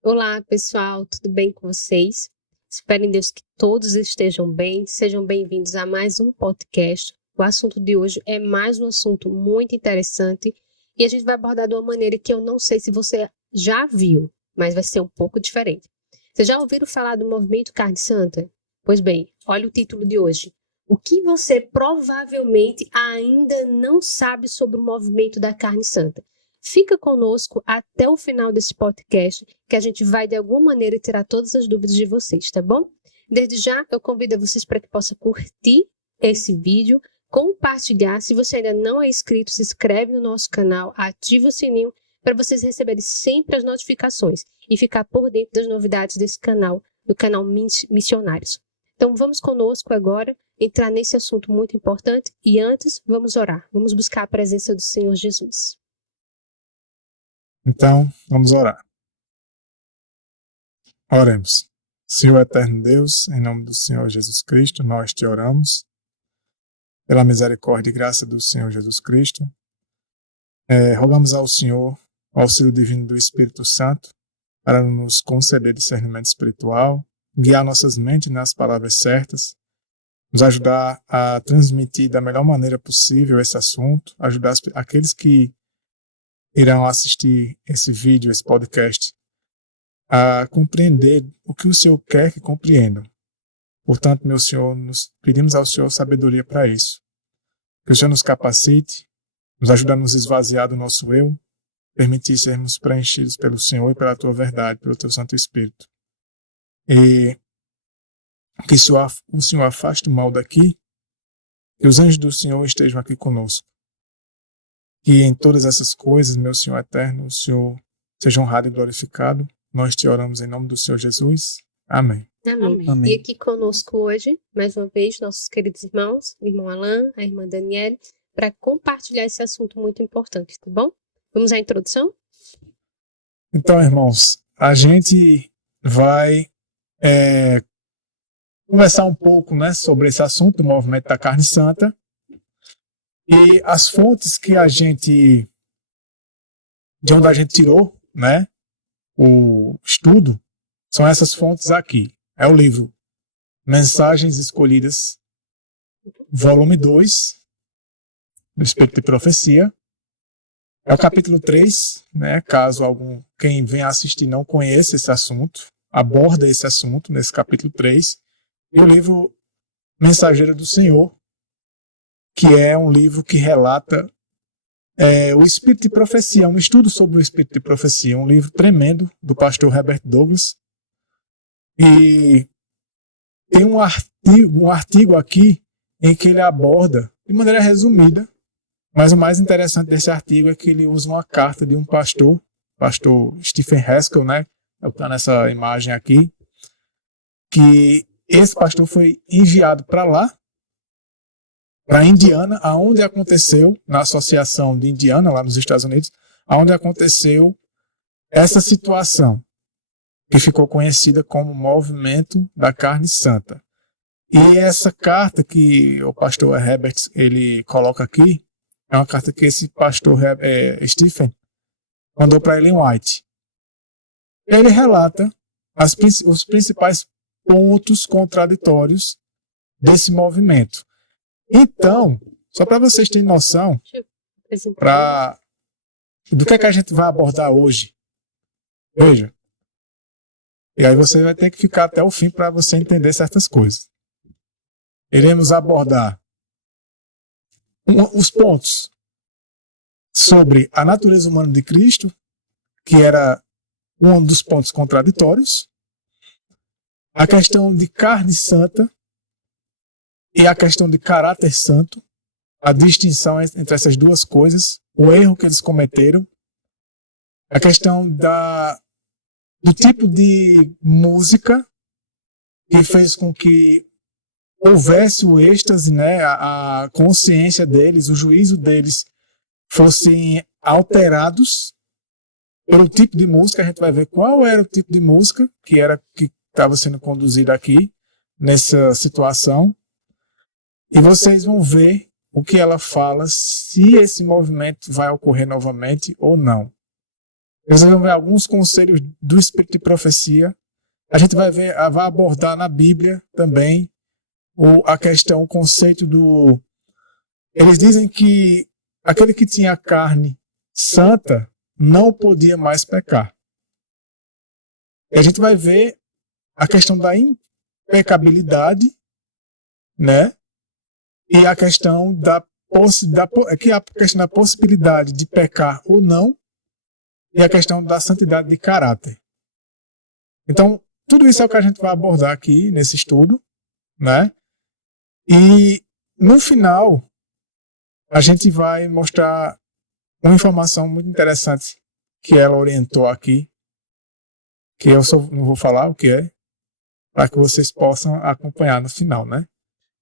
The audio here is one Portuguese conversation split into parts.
Olá, pessoal, tudo bem com vocês? Espero em Deus que todos estejam bem. Sejam bem-vindos a mais um podcast. O assunto de hoje é mais um assunto muito interessante e a gente vai abordar de uma maneira que eu não sei se você já viu, mas vai ser um pouco diferente. Vocês já ouviram falar do movimento Carne Santa? Pois bem, olha o título de hoje. O que você provavelmente ainda não sabe sobre o movimento da Carne Santa? Fica conosco até o final desse podcast, que a gente vai, de alguma maneira, tirar todas as dúvidas de vocês, tá bom? Desde já, eu convido vocês para que possam curtir esse vídeo, compartilhar. Se você ainda não é inscrito, se inscreve no nosso canal, ativa o sininho para vocês receberem sempre as notificações e ficar por dentro das novidades desse canal, do canal Missionários. Então, vamos conosco agora, entrar nesse assunto muito importante e antes, vamos orar. Vamos buscar a presença do Senhor Jesus. Então, vamos orar. Oremos. Senhor eterno Deus, em nome do Senhor Jesus Cristo, nós te oramos. Pela misericórdia e graça do Senhor Jesus Cristo, rogamos ao Senhor o auxílio divino do Espírito Santo para nos conceder discernimento espiritual, guiar nossas mentes nas palavras certas, nos ajudar a transmitir da melhor maneira possível esse assunto, ajudar aqueles que irão assistir esse vídeo, esse podcast, a compreender o que o Senhor quer que compreendam. Portanto, meu Senhor, nos pedimos ao Senhor sabedoria para isso. Que o Senhor nos capacite, nos ajude a nos esvaziar do nosso eu, permitir sermos preenchidos pelo Senhor e pela Tua verdade, pelo Teu Santo Espírito. E que o Senhor afaste o mal daqui, que os anjos do Senhor estejam aqui conosco. Que em todas essas coisas, meu Senhor eterno, o Senhor seja honrado e glorificado. Nós te oramos em nome do Senhor Jesus. Amém. Amém. E aqui conosco hoje, mais uma vez, nossos queridos irmãos, o irmão Alan, a irmã Daniele, para compartilhar esse assunto muito importante, tá bom? Vamos à introdução? Então, irmãos, a gente vai conversar um pouco, né, sobre esse assunto do movimento da Carne Santa e as fontes que de onde a gente tirou, né, o estudo, são essas fontes aqui. É o livro Mensagens Escolhidas, volume 2, do Espírito de Profecia. É o capítulo 3, né, caso quem venha assistir não conheça esse assunto, aborda esse assunto nesse capítulo 3. E o livro Mensageiro do Senhor, que é um livro que relata o Espírito de Profecia, um estudo sobre o Espírito de Profecia, um livro tremendo do pastor Herbert Douglas. E tem um artigo aqui em que ele aborda, de maneira resumida, mas o mais interessante desse artigo é que ele usa uma carta de um pastor Stephen Haskell, né? Está nessa imagem aqui, que esse pastor foi enviado para lá, para Indiana, aonde aconteceu, na Associação de Indiana, lá nos Estados Unidos, aonde aconteceu essa situação, que ficou conhecida como Movimento da Carne Santa. E essa carta que o pastor Herbert ele coloca aqui, é uma carta que esse pastor Stephen mandou para Ellen White. Ele relata os principais pontos contraditórios desse movimento. Então, só para vocês terem noção do que a gente vai abordar hoje, veja, e aí você vai ter que ficar até o fim para você entender certas coisas. Iremos abordar os pontos sobre a natureza humana de Cristo, que era um dos pontos contraditórios, a questão de carne santa e a questão de caráter santo, a distinção entre essas duas coisas, o erro que eles cometeram, a questão do tipo de música que fez com que houvesse o êxtase, né, a consciência deles, o juízo deles fossem alterados pelo tipo de música. A gente vai ver qual era o tipo de música que estava sendo conduzida aqui nessa situação, e vocês vão ver o que ela fala, se esse movimento vai ocorrer novamente ou não. desenvolver alguns conselhos do espírito de profecia. A gente vai abordar na Bíblia também o conceito do... Eles dizem que aquele que tinha carne santa não podia mais pecar. E a gente vai ver a questão da impecabilidade, né? E a questão da possibilidade de pecar ou não, e a questão da santidade de caráter. Então, tudo isso é o que a gente vai abordar aqui nesse estudo, né? E no final, a gente vai mostrar uma informação muito interessante que ela orientou aqui, que eu só não vou falar o que é, para que vocês possam acompanhar no final, né?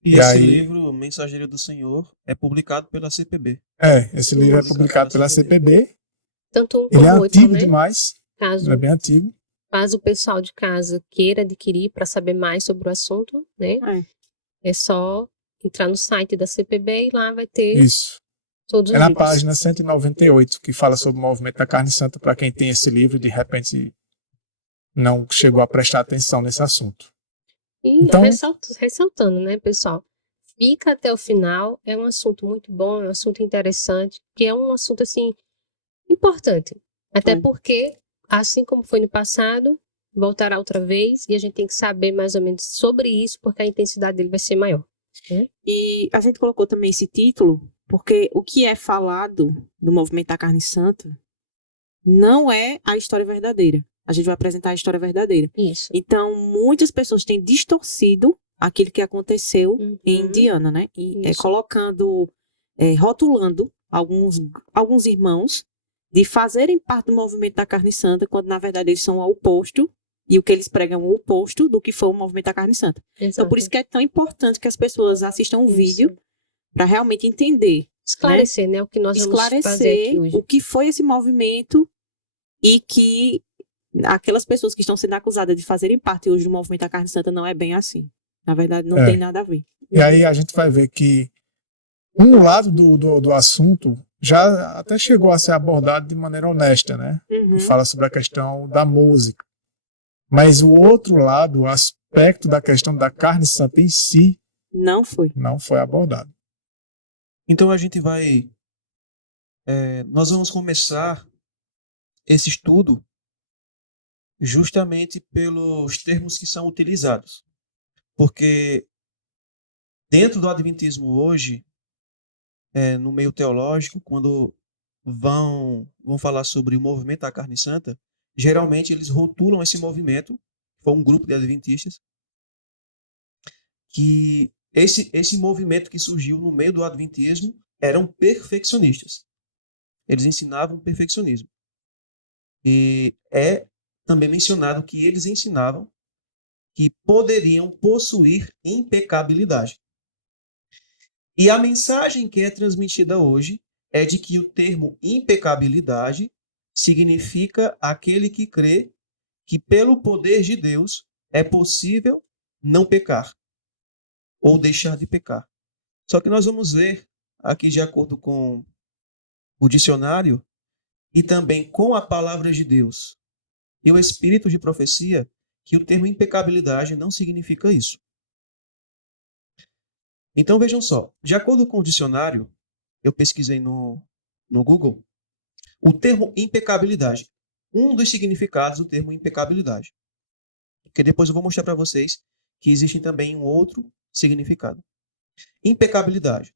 E esse livro, Mensageiro do Senhor, é publicado pela CPB. Esse livro é publicado pela CPB. Tanto ele é outro, antigo, né? Demais. Ele é bem antigo. Caso o pessoal de casa queira adquirir para saber mais sobre o assunto, né? É só entrar no site da CPB e lá vai ter todos os na livros. Página 198, que fala sobre o movimento da carne santa, para quem tem esse livro e de repente não chegou a prestar atenção nesse assunto. E então, ressaltando, né, pessoal? Fica até o final, é um assunto muito bom, é um assunto interessante, que é um assunto, assim, importante. Até porque, assim como foi no passado, voltará outra vez, e a gente tem que saber mais ou menos sobre isso, porque a intensidade dele vai ser maior. Né? E a gente colocou também esse título, porque o que é falado do movimento da carne santa não é a história verdadeira. A gente vai apresentar a história verdadeira. Isso. Então, muitas pessoas têm distorcido aquilo que aconteceu em Indiana, né? E colocando, rotulando alguns irmãos de fazerem parte do movimento da carne santa, quando na verdade eles são o oposto, e o que eles pregam é o oposto do que foi o movimento da carne santa. Exato. Então, por isso que é tão importante que as pessoas assistam o vídeo para realmente entender. Esclarecer, né? O que nós vamos fazer aqui hoje. O que foi esse movimento e que aquelas pessoas que estão sendo acusadas de fazerem parte hoje do movimento da carne santa não é bem assim. Na verdade, não tem nada a ver. E aí a gente vai ver que um lado do assunto já até chegou a ser abordado de maneira honesta, né? Que fala sobre a questão da música. Mas o outro lado, o aspecto da questão da carne santa em si, não foi abordado. Então a gente vai... nós vamos começar esse estudo justamente pelos termos que são utilizados. Porque dentro do Adventismo hoje, no meio teológico, quando vão falar sobre o movimento da carne santa, geralmente eles rotulam esse movimento, foi um grupo de adventistas, que esse movimento que surgiu no meio do adventismo eram perfeccionistas. Eles ensinavam perfeccionismo. E é também mencionado que eles ensinavam que poderiam possuir impecabilidade. E a mensagem que é transmitida hoje é de que o termo impecabilidade significa aquele que crê que pelo poder de Deus é possível não pecar ou deixar de pecar. Só que nós vamos ver aqui, de acordo com o dicionário e também com a palavra de Deus e o espírito de profecia, que o termo impecabilidade não significa isso. Então vejam só, de acordo com o dicionário, eu pesquisei no Google, o termo impecabilidade, um dos significados do termo impecabilidade, porque depois eu vou mostrar para vocês que existe também um outro significado. Impecabilidade,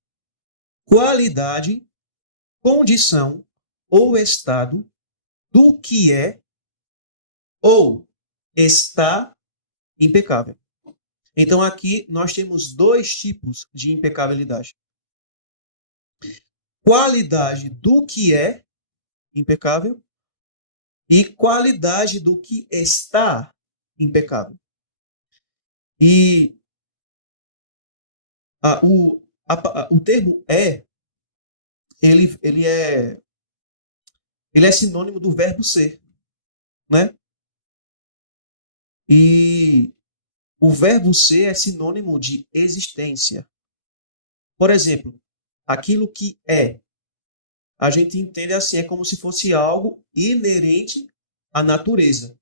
qualidade, condição ou estado do que é ou está impecável. Então aqui nós temos dois tipos de impecabilidade. Qualidade do que é impecável e qualidade do que está impecável. E o termo ele é sinônimo do verbo ser, né? E o verbo ser é sinônimo de existência. Por exemplo, aquilo que é. a gente entende assim, é como se fosse algo inerente à natureza.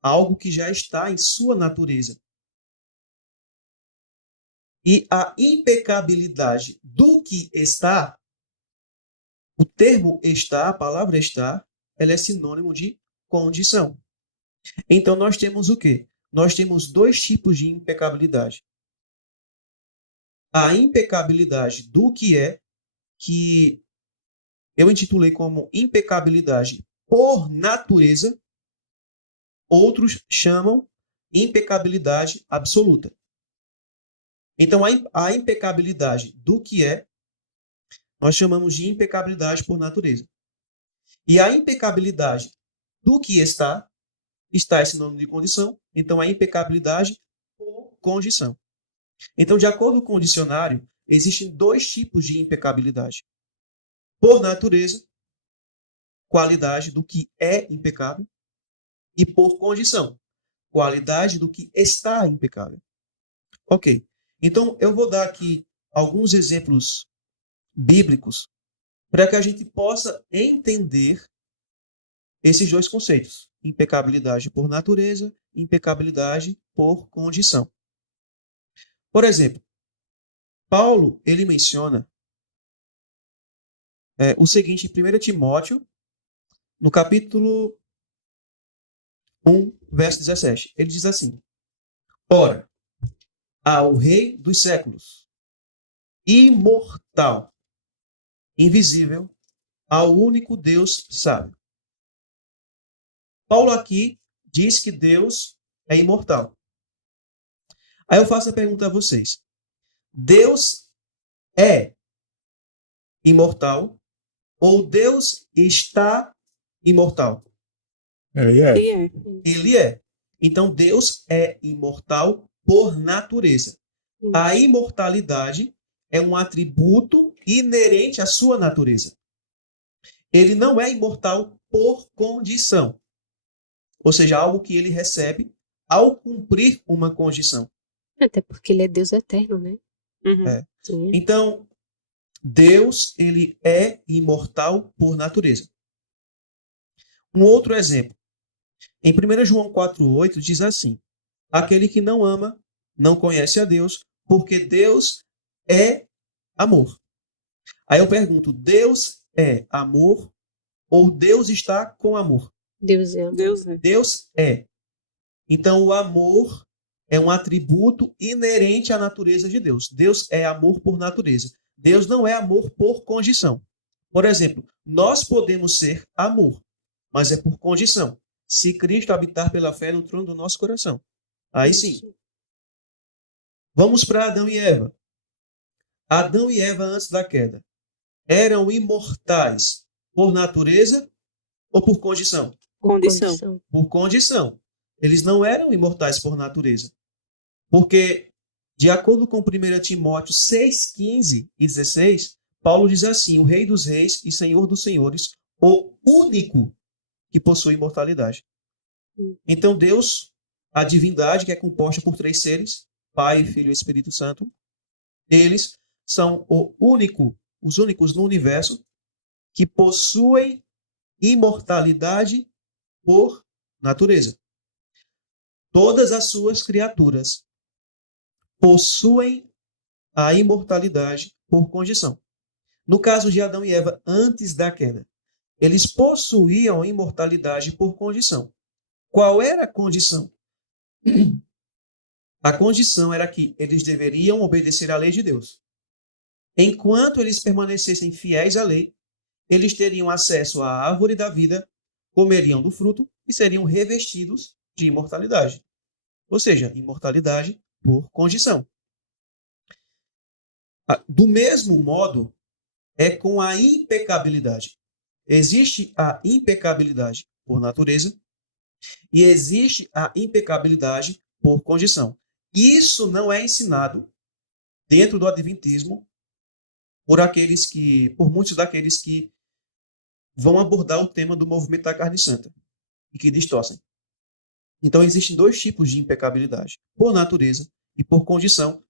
Algo que já está em sua natureza. E a impecabilidade do que está, o termo está, a palavra está, ela é sinônimo de condição. Então, nós temos o quê? Nós temos dois tipos de impecabilidade. A impecabilidade do que é, que eu intitulei como impecabilidade por natureza, outros chamam impecabilidade absoluta. Então, a impecabilidade do que é, nós chamamos de impecabilidade por natureza. E a impecabilidade do que está é sinônimo de condição, então a impecabilidade por condição. Então, de acordo com o dicionário, existem dois tipos de impecabilidade. Por natureza, qualidade do que é impecável, e por condição, qualidade do que está impecável. Ok. Então, eu vou dar aqui alguns exemplos bíblicos para que a gente possa entender esses dois conceitos: impecabilidade por natureza, impecabilidade por condição. Por exemplo, Paulo, ele menciona o seguinte em 1 Timóteo, no capítulo 1, verso 17. Ele diz assim: Ora, ao Rei dos séculos, imortal, invisível, ao único Deus sábio. Paulo aqui diz que Deus é imortal. Aí eu faço a pergunta a vocês: Deus é imortal ou Deus está imortal? Ele é. E é. Ele é. Então Deus é imortal por natureza. A imortalidade é um atributo inerente à sua natureza. Ele não é imortal por condição. Ou seja, algo que ele recebe ao cumprir uma condição. Até porque ele é Deus eterno, né? Uhum. É. Sim. Então, Deus, ele é imortal por natureza. Um outro exemplo. Em 1 João 4,8 diz assim: Aquele que não ama não conhece a Deus, porque Deus é amor. Aí eu pergunto: Deus é amor ou Deus está com amor? Deus é amor. Deus é. Deus é. Então, o amor é um atributo inerente à natureza de Deus. Deus é amor por natureza. Deus não é amor por condição. Por exemplo, nós podemos ser amor, mas é por condição. Se Cristo habitar pela fé no trono do nosso coração. Aí sim. Isso. Vamos para Adão e Eva. Adão e Eva, antes da queda, eram imortais por natureza ou por condição? Por Condição. Por condição. Eles não eram imortais por natureza. Porque, de acordo com 1 Timóteo 6, 15 e 16, Paulo diz assim: o Rei dos Reis e Senhor dos Senhores, o único que possui imortalidade. Então, Deus, a divindade, que é composta por três seres, Pai, Filho e Espírito Santo, eles são os únicos no universo que possuem imortalidade por natureza. Todas as suas criaturas possuem a imortalidade por condição. No caso de Adão e Eva, antes da queda, eles possuíam imortalidade por condição. Qual era a condição? A condição era que eles deveriam obedecer à lei de Deus. Enquanto eles permanecessem fiéis à lei, eles teriam acesso à árvore da vida, comeriam do fruto e seriam revestidos de imortalidade. Ou seja, imortalidade por condição. Do mesmo modo, é com a impecabilidade. Existe a impecabilidade por natureza e existe a impecabilidade por condição. Isso não é ensinado dentro do adventismo por muitos daqueles que vão abordar o tema do movimento da carne santa e que distorcem. Então, existem dois tipos de impecabilidade, por natureza e por condição,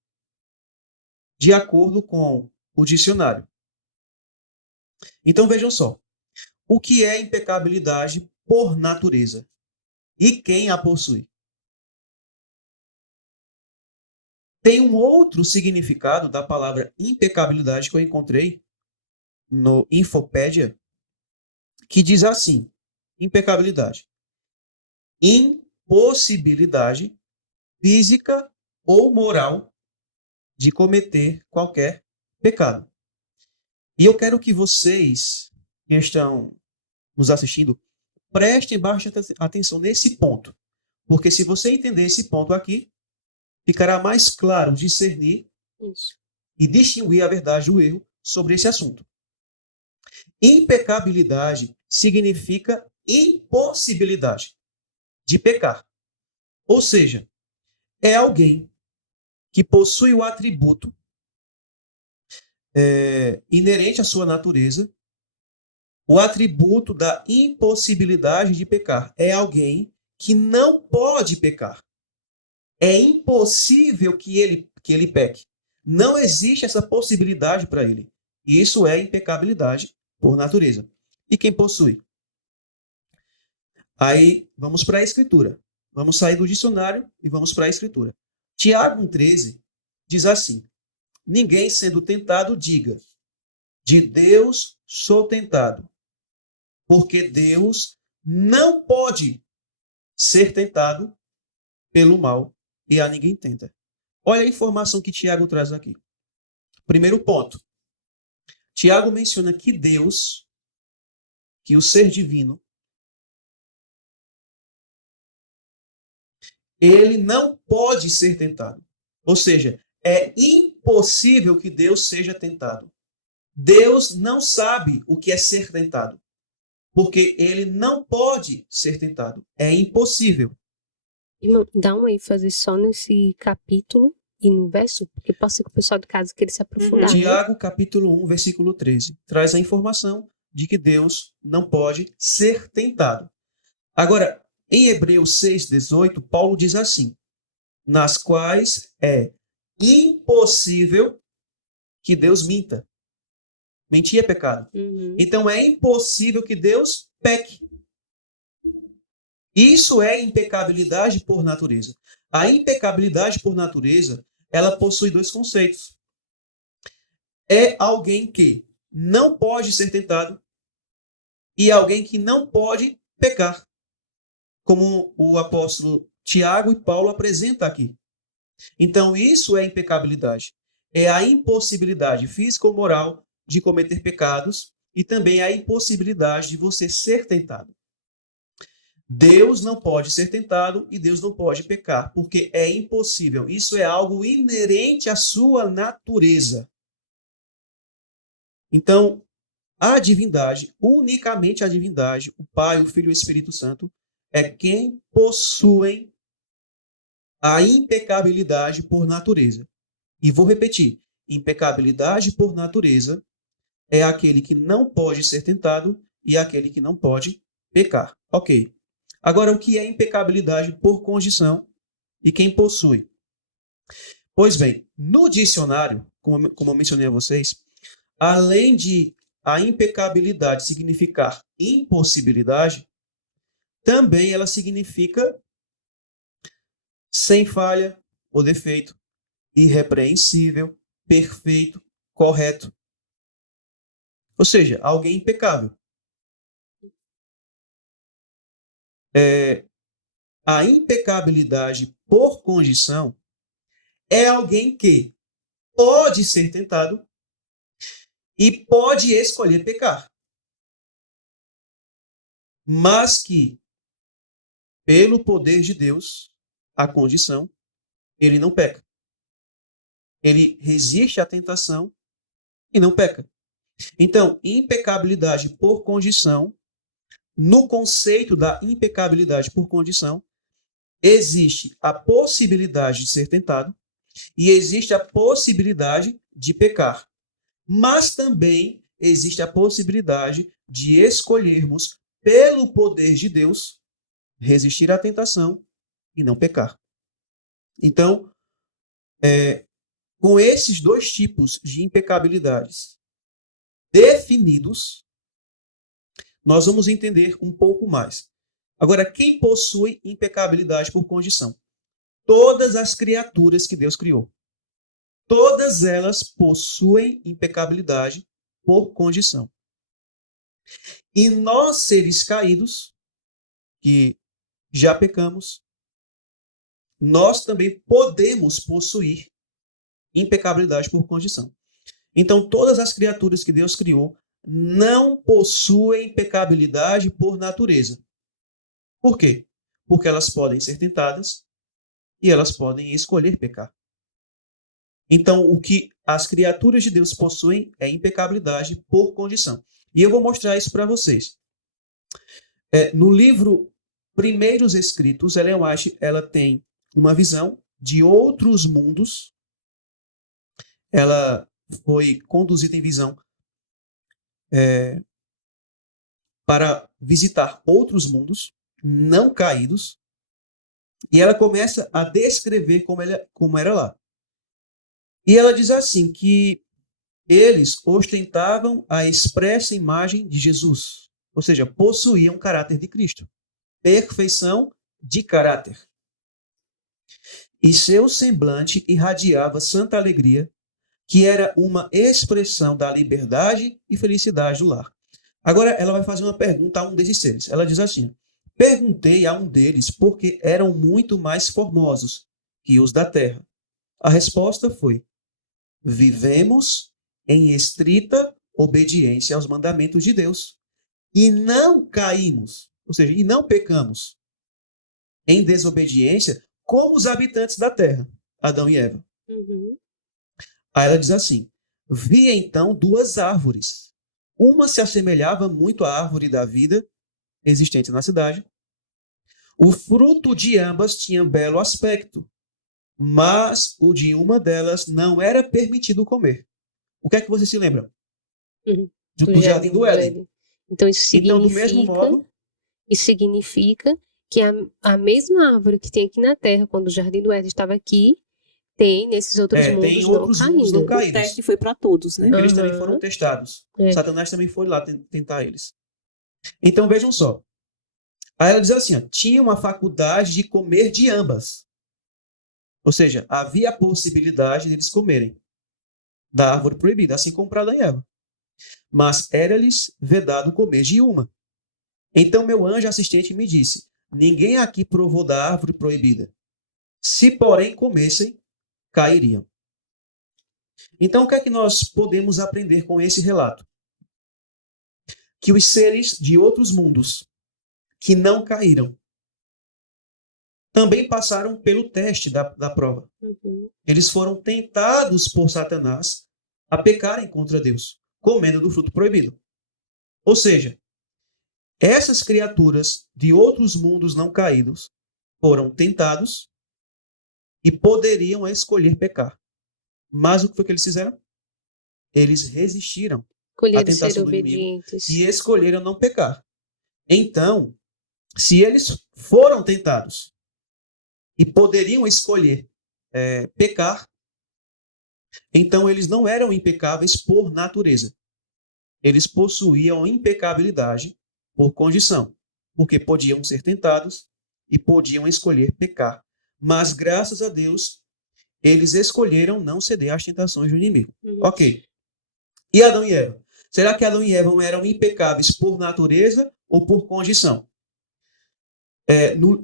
de acordo com o dicionário. Então vejam só. O que é impecabilidade por natureza? E quem a possui? Tem um outro significado da palavra impecabilidade que eu encontrei no Infopédia, que diz assim: impecabilidade, impossibilidade física ou moral de cometer qualquer pecado. E eu quero que vocês que estão nos assistindo prestem bastante atenção nesse ponto, porque se você entender esse ponto aqui, ficará mais claro discernir Isso. e distinguir a verdade do erro sobre esse assunto. Impecabilidade significa impossibilidade de pecar. Ou seja, é alguém que possui o atributo inerente à sua natureza, o atributo da impossibilidade de pecar. É alguém que não pode pecar. É impossível que ele peque. Não existe essa possibilidade para ele. Isso é impecabilidade por natureza. E quem possui? Aí vamos para a Escritura. Vamos sair do dicionário e vamos para a Escritura. Tiago 1,13 diz assim: ninguém sendo tentado diga, de Deus sou tentado, porque Deus não pode ser tentado pelo mal e a ninguém tenta. Olha a informação que Tiago traz aqui. Primeiro ponto. Tiago menciona que Deus, que o ser divino, ele não pode ser tentado. Ou seja, é impossível que Deus seja tentado. Deus não sabe o que é ser tentado, porque ele não pode ser tentado. É impossível. Irmão, dá uma ênfase só nesse capítulo e no verso, porque pode ser que o pessoal de casa queira se aprofundar. Tiago, capítulo 1, versículo 13, traz a informação de que Deus não pode ser tentado. Agora, em Hebreus 6,18, Paulo diz assim: nas quais é impossível que Deus minta. Mentir é pecado. Então é impossível que Deus peque. Isso é impecabilidade por natureza. A impecabilidade por natureza, ela possui dois conceitos. É alguém que não pode ser tentado e alguém que não pode pecar, como o apóstolo Tiago e Paulo apresentam aqui. Então, isso é impecabilidade. É a impossibilidade física ou moral de cometer pecados e também a impossibilidade de você ser tentado. Deus não pode ser tentado e Deus não pode pecar, porque é impossível. Isso é algo inerente à sua natureza. Então, a divindade, unicamente a divindade, o Pai, o Filho e o Espírito Santo, é quem possuem a impecabilidade por natureza. E vou repetir, impecabilidade por natureza é aquele que não pode ser tentado e aquele que não pode pecar. Ok. Agora, o que é impecabilidade por condição e quem possui? Pois bem, no dicionário, como eu mencionei a vocês, além de a impecabilidade significar impossibilidade, também ela significa sem falha ou defeito, irrepreensível, perfeito, correto. Ou seja, alguém impecável. A impecabilidade por condição é alguém que pode ser tentado e pode escolher pecar, mas que, pelo poder de Deus, a condição, ele não peca. Ele resiste à tentação e não peca. Então, impecabilidade por condição, no conceito da impecabilidade por condição, existe a possibilidade de ser tentado e existe a possibilidade de pecar. Mas também existe a possibilidade de escolhermos, pelo poder de Deus, resistir à tentação e não pecar. Então, com esses dois tipos de impecabilidades, definidos, nós vamos entender um pouco mais. Agora, quem possui impecabilidade por condição? Todas as criaturas que Deus criou. Todas elas possuem impecabilidade por condição. E nós, seres caídos, que já pecamos, nós também podemos possuir impecabilidade por condição. Então, todas as criaturas que Deus criou não possuem impecabilidade por natureza. Por quê? Porque elas podem ser tentadas e elas podem escolher pecar. Então, o que as criaturas de Deus possuem é impecabilidade por condição. E eu vou mostrar isso para vocês. No livro Primeiros Escritos, Ellen White, ela tem uma visão de outros mundos. Ela foi conduzida em visão para visitar outros mundos não caídos. E ela começa a descrever como era lá. E ela diz assim, que eles ostentavam a expressa imagem de Jesus, ou seja, possuíam o caráter de Cristo, perfeição de caráter. E seu semblante irradiava santa alegria, que era uma expressão da liberdade e felicidade do lar. Agora ela vai fazer uma pergunta a um desses seres. Ela diz assim: perguntei a um deles porque eram muito mais formosos que os da terra. A resposta foi: vivemos em estrita obediência aos mandamentos de Deus e não caímos, ou seja, e não pecamos em desobediência como os habitantes da terra, Adão e Eva. Uhum. Aí ela diz assim: vi então duas árvores. Uma se assemelhava muito à árvore da vida existente na cidade. O fruto de ambas tinha belo aspecto, mas o de uma delas não era permitido comer. O que é que você se lembra? Uhum. Do Jardim do Éden. Então, isso Então, do mesmo modo, significa que a mesma árvore que tem aqui na Terra, quando o Jardim do Éden estava aqui, tem nesses outros mundos tem outros mundos não O caídos. teste foi para todos, né? Eles também foram testados. Satanás também foi lá tentar eles. Então, vejam só. Aí ela diz assim, ó, tinha uma faculdade de comer de ambas. Ou seja, havia a possibilidade deles comerem da árvore proibida, assim como para Adão e Eva. Mas era-lhes vedado comer de uma. Então meu anjo assistente me disse: ninguém aqui provou da árvore proibida. Se, porém, comessem, cairiam. Então, o que é que nós podemos aprender com esse relato? Que os seres de outros mundos que não caíram também passaram pelo teste da prova. Uhum. Eles foram tentados por Satanás a pecarem contra Deus, comendo do fruto proibido. Ou seja, essas criaturas de outros mundos não caídos foram tentados e poderiam escolher pecar. Mas o que foi que eles fizeram? Eles resistiram à tentação do inimigo e escolheram não pecar. Então, se eles foram tentados e poderiam escolher pecar, então eles não eram impecáveis por natureza. Eles possuíam impecabilidade por condição, porque podiam ser tentados e podiam escolher pecar. Mas, graças a Deus, eles escolheram não ceder às tentações do inimigo. Uhum. Ok. E Adão e Eva? Será que Adão e Eva eram impecáveis por natureza ou por condição?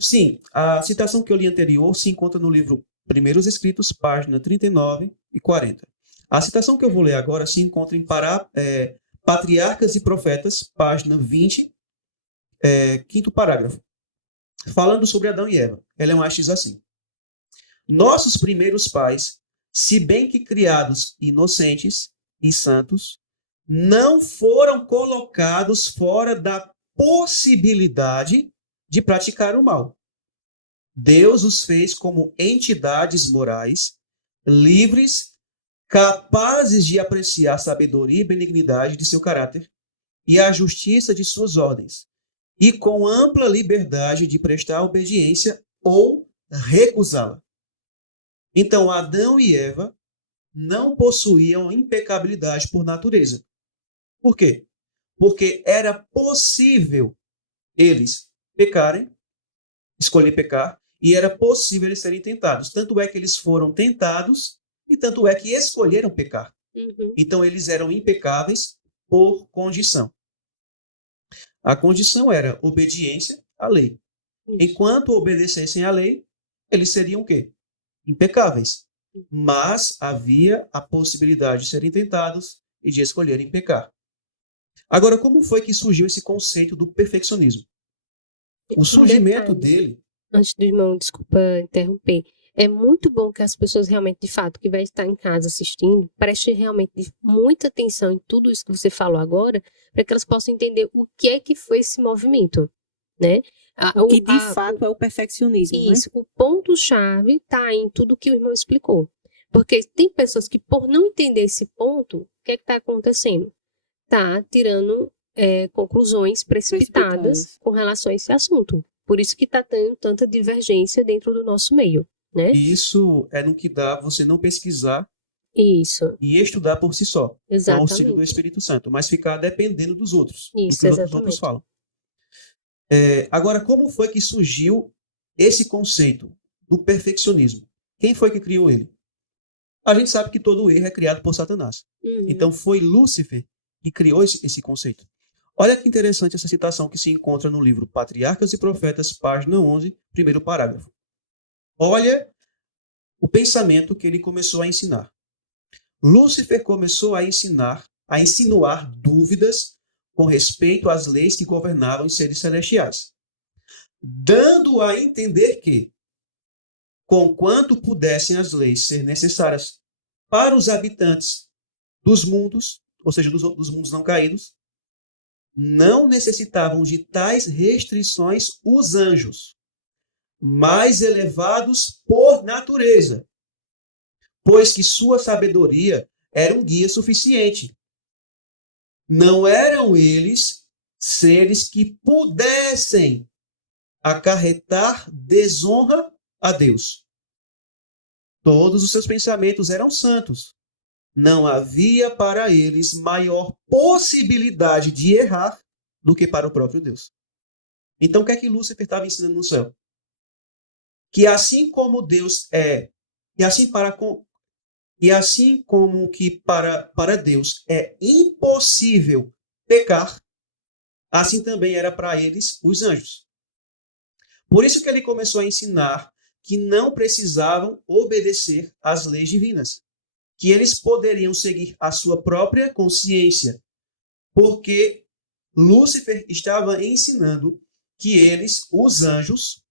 Sim, a citação que eu li anterior se encontra no livro Primeiros Escritos, página 39 e 40. A citação que eu vou ler agora se encontra em Patriarcas e Profetas, página 20, quinto parágrafo. Falando sobre Adão e Eva. Ellen White diz assim: nossos primeiros pais, se bem que criados inocentes e santos, não foram colocados fora da possibilidade de praticar o mal. Deus os fez como entidades morais, livres, capazes de apreciar a sabedoria e benignidade de seu caráter e a justiça de suas ordens, e com ampla liberdade de prestar obediência ou recusá-la. Então, Adão e Eva não possuíam impecabilidade por natureza. Por quê? Porque era possível eles pecarem, escolher pecar, e era possível eles serem tentados. Tanto é que eles foram tentados e tanto é que escolheram pecar. Então eles eram impecáveis por condição. A condição era obediência à lei. Enquanto obedecessem à lei, eles seriam o quê? Impecáveis. Mas havia a possibilidade de serem tentados e de escolherem pecar. Agora, como foi que surgiu esse conceito do perfeccionismo? O surgimento dele... Antes do irmão, desculpa interromper. É muito bom que as pessoas realmente, de fato, que vai estar em casa assistindo, prestem realmente muita atenção em tudo isso que você falou agora, para que elas possam entender o que é que foi esse movimento, né? O que de fato é o perfeccionismo, isso, né? o ponto-chave está em tudo que o irmão explicou. Porque tem pessoas que, por não entender esse ponto, o que é que está acontecendo? Está tirando conclusões precipitadas com relação a esse assunto. Por isso que está tendo tanta divergência dentro do nosso meio, né? E isso é no que dá você não pesquisar isso. E estudar por si só, Exatamente. com o auxílio do Espírito Santo, mas ficar dependendo dos outros, Isso, do que os outros falam. Agora, como foi que surgiu esse conceito do perfeccionismo? Quem foi que criou ele? A gente sabe que todo erro é criado por Satanás. Então, foi Lúcifer que criou esse conceito. Olha que interessante essa citação que se encontra no livro Patriarcas e Profetas, página 11, primeiro parágrafo. Olha o pensamento que ele começou a ensinar. Lúcifer começou a insinuar dúvidas com respeito às leis que governavam os seres celestiais, dando a entender que, conquanto pudessem as leis ser necessárias para os habitantes dos mundos, ou seja, dos mundos não caídos, não necessitavam de tais restrições os anjos, mais elevados por natureza, pois que sua sabedoria era um guia suficiente. Não eram eles seres que pudessem acarretar desonra a Deus. Todos os seus pensamentos eram santos. Não havia para eles maior possibilidade de errar do que para o próprio Deus. Então, o que é que Lúcifer estava ensinando no céu? Que assim como Deus é, e assim como que para Deus é impossível pecar, assim também era para eles os anjos. Por isso que ele começou a ensinar que não precisavam obedecer às leis divinas, que eles poderiam seguir a sua própria consciência, porque Lúcifer estava ensinando que eles, os anjos,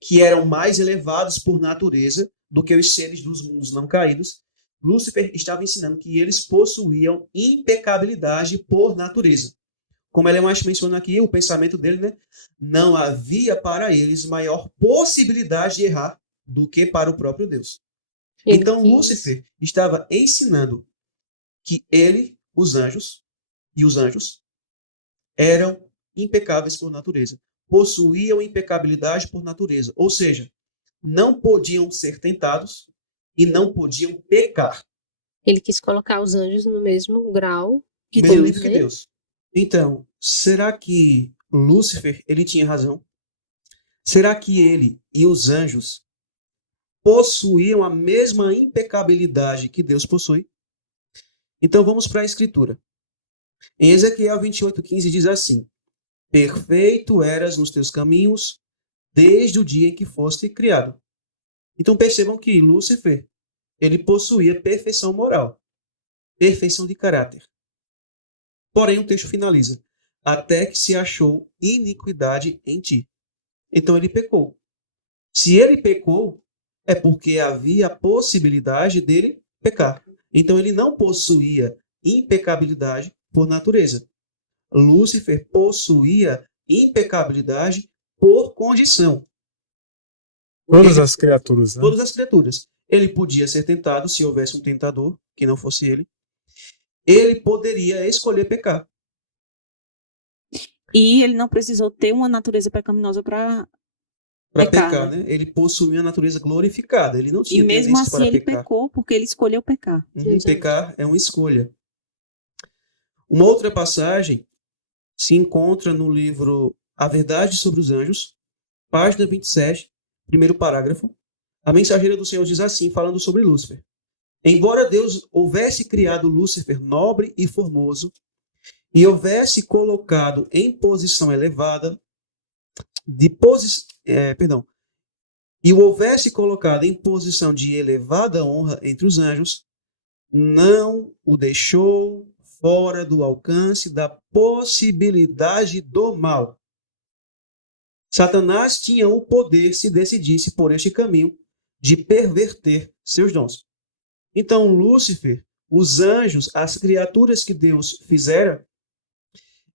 que eram mais elevados por natureza do que os seres dos mundos não caídos, Lúcifer estava ensinando que eles possuíam impecabilidade por natureza. Como ele mais menciona aqui, o pensamento dele, né? Não havia para eles maior possibilidade de errar do que para o próprio Deus. Então, Lúcifer estava ensinando que ele, os anjos, eram impecáveis por natureza. Possuíam impecabilidade por natureza. Ou seja, não podiam ser tentados e não podiam pecar. Ele quis colocar os anjos no mesmo grau que Deus, que Deus. Então, será que Lúcifer ele tinha razão? Será que ele e os anjos possuíam a mesma impecabilidade que Deus possui? Então vamos para a Escritura. Em Ezequiel 28:15 diz assim: perfeito eras nos teus caminhos desde o dia em que foste criado. Então percebam que Lúcifer ele possuía perfeição moral, perfeição de caráter. Porém, o texto finaliza: até que se achou iniquidade em ti. Então ele pecou. Se ele pecou, é porque havia a possibilidade dele pecar. Então ele não possuía impecabilidade por natureza. Lúcifer possuía impecabilidade por condição. Todas as criaturas, né? Todas as criaturas. Ele podia ser tentado se houvesse um tentador, que não fosse ele. Ele poderia escolher pecar. E ele não precisou ter uma natureza pecaminosa para pecar, né? Ele possuía a natureza glorificada. Ele não tinha tendências para pecar. E mesmo assim ele pecar. pecou porque ele escolheu pecar. Pecar é uma escolha. Uma outra passagem se encontra no livro A Verdade sobre os Anjos, página 27, primeiro parágrafo. A mensageira do Senhor diz assim, falando sobre Lúcifer. Embora Deus houvesse criado Lúcifer nobre e formoso, e houvesse colocado em posição elevada, e o houvesse colocado em posição de elevada honra entre os anjos, não o deixou fora do alcance da possibilidade do mal. Satanás tinha o poder, se decidisse por este caminho, de perverter seus dons. Então, Lúcifer, os anjos, as criaturas que Deus fizera,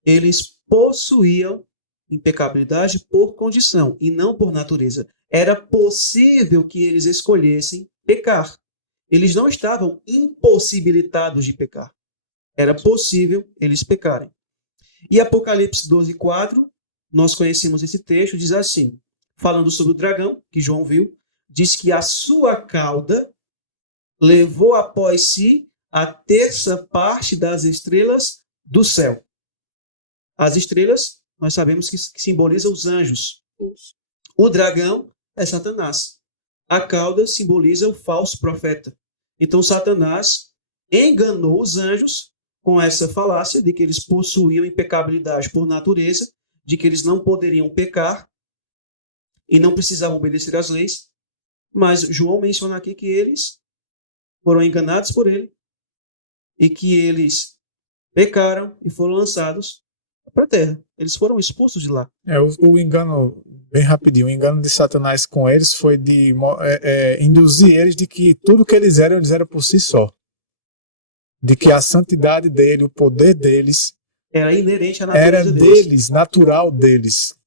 eles possuíam impecabilidade por condição e não por natureza. Era possível que eles escolhessem pecar. Eles não estavam impossibilitados de pecar. Era possível eles pecarem. E Apocalipse 12:4, nós conhecemos esse texto, diz assim, falando sobre o dragão, que João viu, diz que a sua cauda levou após si a terça parte das estrelas do céu. As estrelas, nós sabemos que simbolizam os anjos. O dragão é Satanás. A cauda simboliza o falso profeta. Então, Satanás enganou os anjos com essa falácia de que eles possuíam impecabilidade por natureza, de que eles não poderiam pecar e não precisavam obedecer às leis. Mas João menciona aqui que eles foram enganados por ele e que eles pecaram e foram lançados para a terra. Eles foram expulsos de lá. O engano, bem rapidinho, o engano de Satanás com eles foi de induzir eles de que tudo que eles eram por si só. De que a santidade dele, o poder deles, era inerente à natureza era deles, natural deles.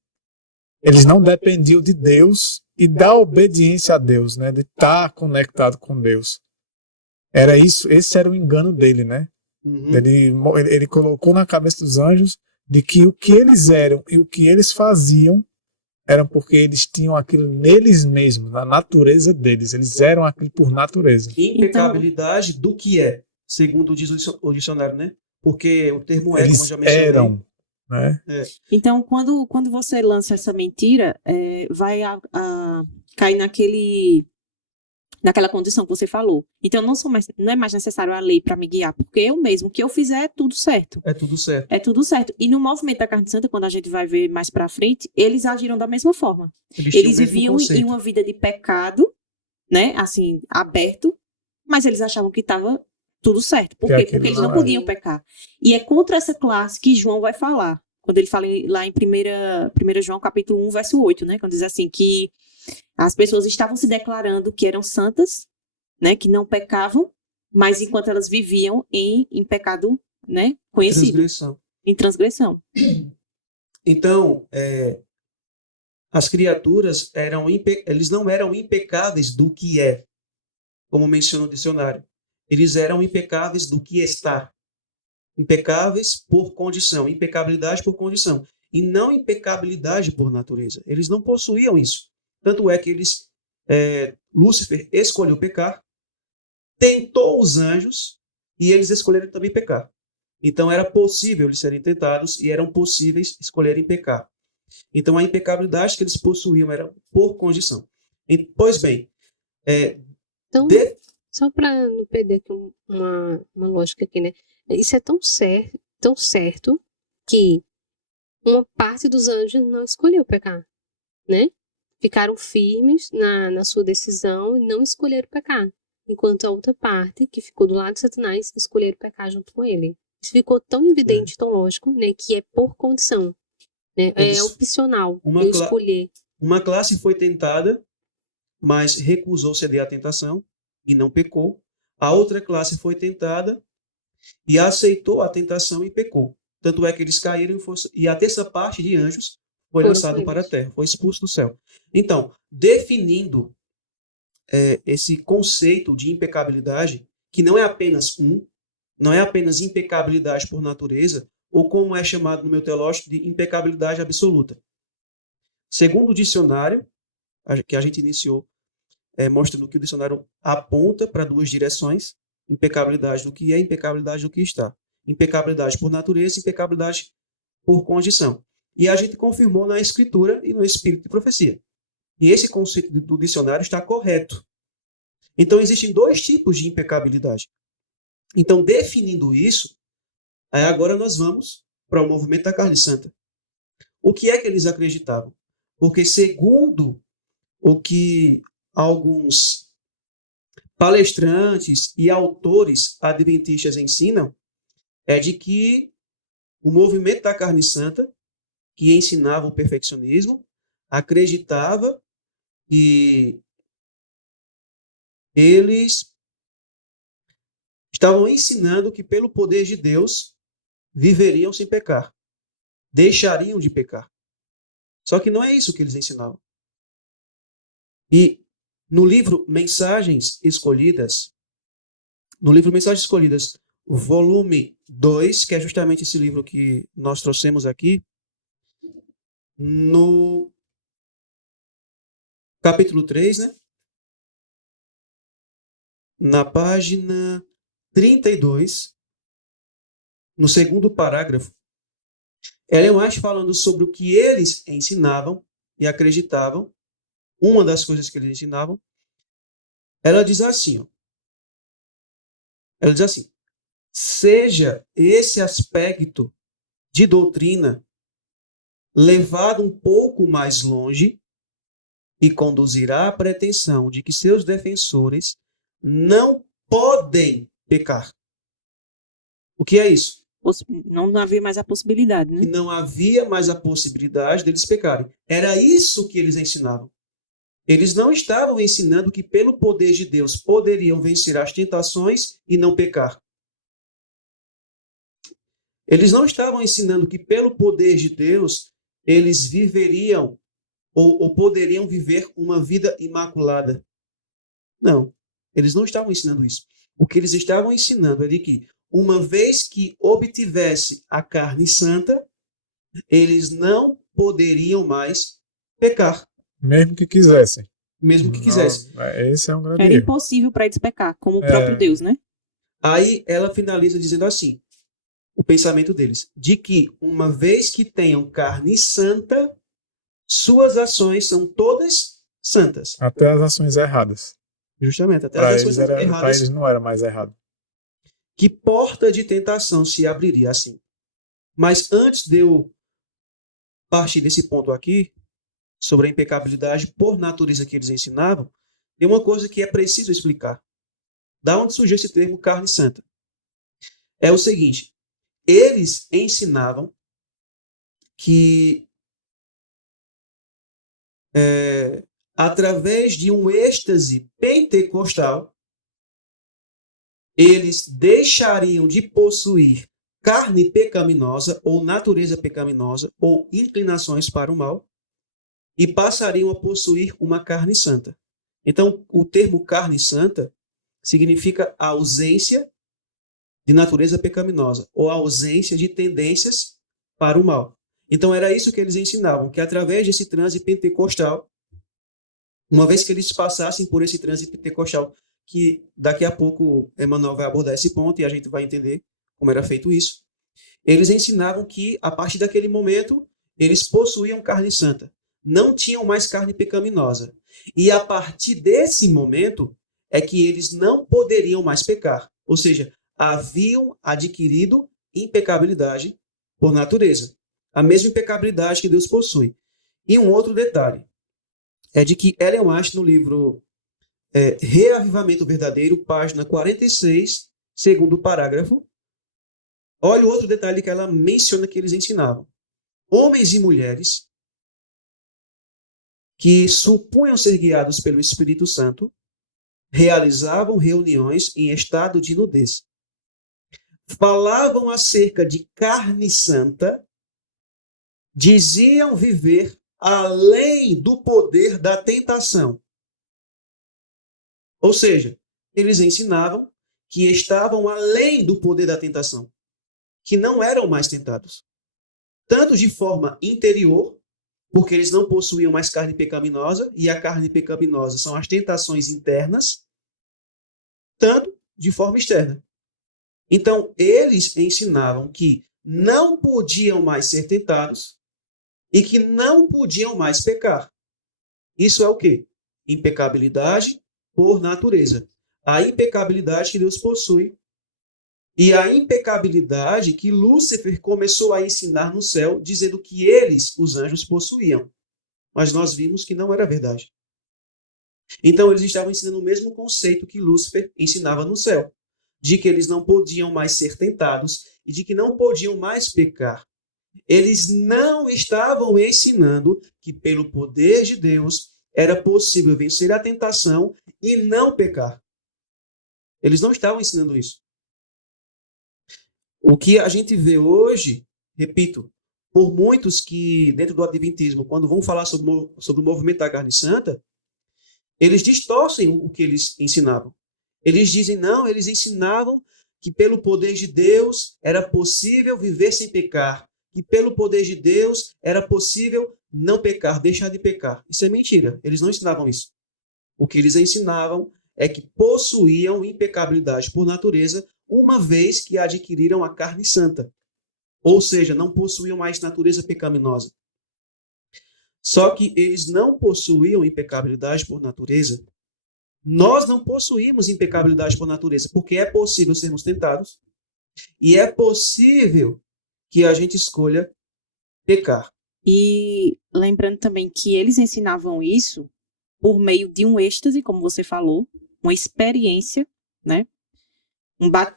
Eles não dependiam de Deus e da obediência a Deus, né? De estar conectado com Deus. Era isso, esse era o engano dele, né? Uhum. Ele colocou na cabeça dos anjos de que o que eles eram e o que eles faziam eram porque eles tinham aquilo neles mesmos, na natureza deles. Eles eram aquilo por natureza. Impecabilidade do que é, segundo diz o dicionário, né? Porque o termo eles como eu já mencionei. Eram, né? Então, quando você lança essa mentira, vai cair naquela condição que você falou. Então, não é mais necessário a lei para me guiar, porque eu mesmo, o que eu fizer é tudo certo. É tudo certo. É tudo certo. E no movimento da Carne Santa, quando a gente vai ver mais para frente, eles agiram da mesma forma. Eles viviam em uma vida de pecado, né? Assim, aberto, mas eles achavam que estava tudo certo. Por quê? Porque eles não podiam pecar. E é contra essa classe que João vai falar. Quando ele fala lá em 1 João, capítulo 1, verso 8, né? Quando diz assim, que as pessoas estavam se declarando que eram santas, né? Que não pecavam, mas enquanto elas viviam em pecado, né? Conhecido. Em transgressão. Então, as criaturas eles não eram impecáveis do que é, como menciona o dicionário. Eles eram impecáveis do que está. Impecáveis por condição. Impecabilidade por condição. E não impecabilidade por natureza. Eles não possuíam isso. Tanto é que Lúcifer escolheu pecar, tentou os anjos e eles escolheram também pecar. Então era possível eles serem tentados e eram possíveis escolherem pecar. Então a impecabilidade que eles possuíam era por condição. Pois bem, então, só para não perder aqui uma lógica aqui, né? Isso é tão certo que uma parte dos anjos não escolheu pecar, né? Ficaram firmes na sua decisão e não escolheram pecar. Enquanto a outra parte, que ficou do lado de Satanás, escolheram pecar junto com ele. Isso ficou tão evidente, tão lógico, né? Que é por condição. Né? É opcional eu escolher. Uma classe foi tentada, mas recusou ceder à tentação e não pecou. A outra classe foi tentada e aceitou a tentação e pecou. Tanto é que eles caíram e a terça parte de anjos foi lançado para a terra, foi expulso do céu. Então, definindo esse conceito de impecabilidade, que não é apenas não é apenas impecabilidade por natureza, ou como é chamado no meu teológico de impecabilidade absoluta. Segundo o dicionário, que a gente iniciou, mostrando que o dicionário aponta para duas direções, impecabilidade do que é, impecabilidade do que está. impecabilidade por natureza, impecabilidade por condição. E a gente confirmou na Escritura e no Espírito de Profecia. E esse conceito do dicionário está correto. Então, existem dois tipos de impecabilidade. Então, definindo isso, agora nós vamos para o movimento da carne santa. O que é que eles acreditavam? Porque, segundo o que alguns palestrantes e autores adventistas ensinam, é de que o movimento da carne santa, que ensinava o perfeccionismo, acreditava que eles estavam ensinando que, pelo poder de Deus, viveriam sem pecar, deixariam de pecar. Só que não é isso que eles ensinavam. E no livro Mensagens Escolhidas, volume 2, que é justamente esse livro que nós trouxemos aqui, no capítulo 3, né? Na página 32, no segundo parágrafo, Ellen White falando sobre o que eles ensinavam e acreditavam, uma das coisas que eles ensinavam, ela diz assim, seja esse aspecto de doutrina levado um pouco mais longe e conduzirá à pretensão de que seus defensores não podem pecar. O que é isso? Não havia mais a possibilidade, né? Que não havia mais a possibilidade deles pecarem. Era isso que eles ensinavam. Eles não estavam ensinando que, pelo poder de Deus, poderiam vencer as tentações e não pecar. Eles não estavam ensinando que, pelo poder de Deus, eles viveriam ou poderiam viver uma vida imaculada. Não, eles não estavam ensinando isso. O que eles estavam ensinando é de que, uma vez que obtivesse a carne santa, eles não poderiam mais pecar. Mesmo que quisessem. Mesmo que quisessem. Esse é um grande Era erro. impossível para eles pecar, como o próprio Deus, né? Aí ela finaliza dizendo assim, o pensamento deles, de que uma vez que tenham carne santa, suas ações são todas santas. Até as ações erradas. Justamente, até Para as ações eles, erradas. eles não era mais errado. Que porta de tentação se abriria assim? Mas antes de eu partir desse ponto aqui, sobre a impecabilidade por natureza que eles ensinavam, tem uma coisa que é preciso explicar. Da onde surgiu esse termo carne santa? É o seguinte, eles ensinavam que através de um êxtase pentecostal, eles deixariam de possuir carne pecaminosa ou natureza pecaminosa ou inclinações para o mal e passariam a possuir uma carne santa. Então, o termo carne santa significa a ausência de natureza pecaminosa ou a ausência de tendências para o mal. Então, era isso que eles ensinavam, que através desse transe pentecostal, uma vez que eles passassem por esse transe pentecostal, que daqui a pouco Emmanuel vai abordar esse ponto e a gente vai entender como era feito isso, eles ensinavam que, a partir daquele momento, eles possuíam carne santa, não tinham mais carne pecaminosa. E a partir desse momento é que eles não poderiam mais pecar, ou seja, haviam adquirido impecabilidade por natureza, a mesma impecabilidade que Deus possui. E um outro detalhe é de que Ellen White, no livro Reavivamento Verdadeiro, página 46, segundo parágrafo, olha o outro detalhe que ela menciona que eles ensinavam. Homens e mulheres que supunham ser guiados pelo Espírito Santo realizavam reuniões em estado de nudez. Falavam acerca de carne santa, diziam viver além do poder da tentação. Ou seja, eles ensinavam que estavam além do poder da tentação, que não eram mais tentados. Tanto de forma interior, porque eles não possuíam mais carne pecaminosa, e a carne pecaminosa são as tentações internas, tanto de forma externa, Então, eles ensinavam que não podiam mais ser tentados e que não podiam mais pecar. Isso é o quê? Impecabilidade por natureza. A impecabilidade que Deus possui e a impecabilidade que Lúcifer começou a ensinar no céu, dizendo que eles, os anjos, possuíam. Mas nós vimos que não era verdade. Então, eles estavam ensinando o mesmo conceito que Lúcifer ensinava no céu, de que eles não podiam mais ser tentados e de que não podiam mais pecar. Eles não estavam ensinando que, pelo poder de Deus, era possível vencer a tentação e não pecar. Eles não estavam ensinando isso. O que a gente vê hoje, repito, por muitos que, dentro do Adventismo, quando vão falar sobre o movimento da carne santa, eles distorcem o que eles ensinavam. Eles dizem, não, eles ensinavam que pelo poder de Deus era possível viver sem pecar, que pelo poder de Deus era possível não pecar, deixar de pecar. Isso é mentira, eles não ensinavam isso. O que eles ensinavam é que possuíam impecabilidade por natureza, uma vez que adquiriram a carne santa. Ou seja, não possuíam mais natureza pecaminosa. Só que eles não possuíam impecabilidade por natureza. Nós não possuímos impecabilidade por natureza, porque é possível sermos tentados e é possível que a gente escolha pecar. E lembrando também que eles ensinavam isso por meio de um êxtase, como você falou, uma experiência, né?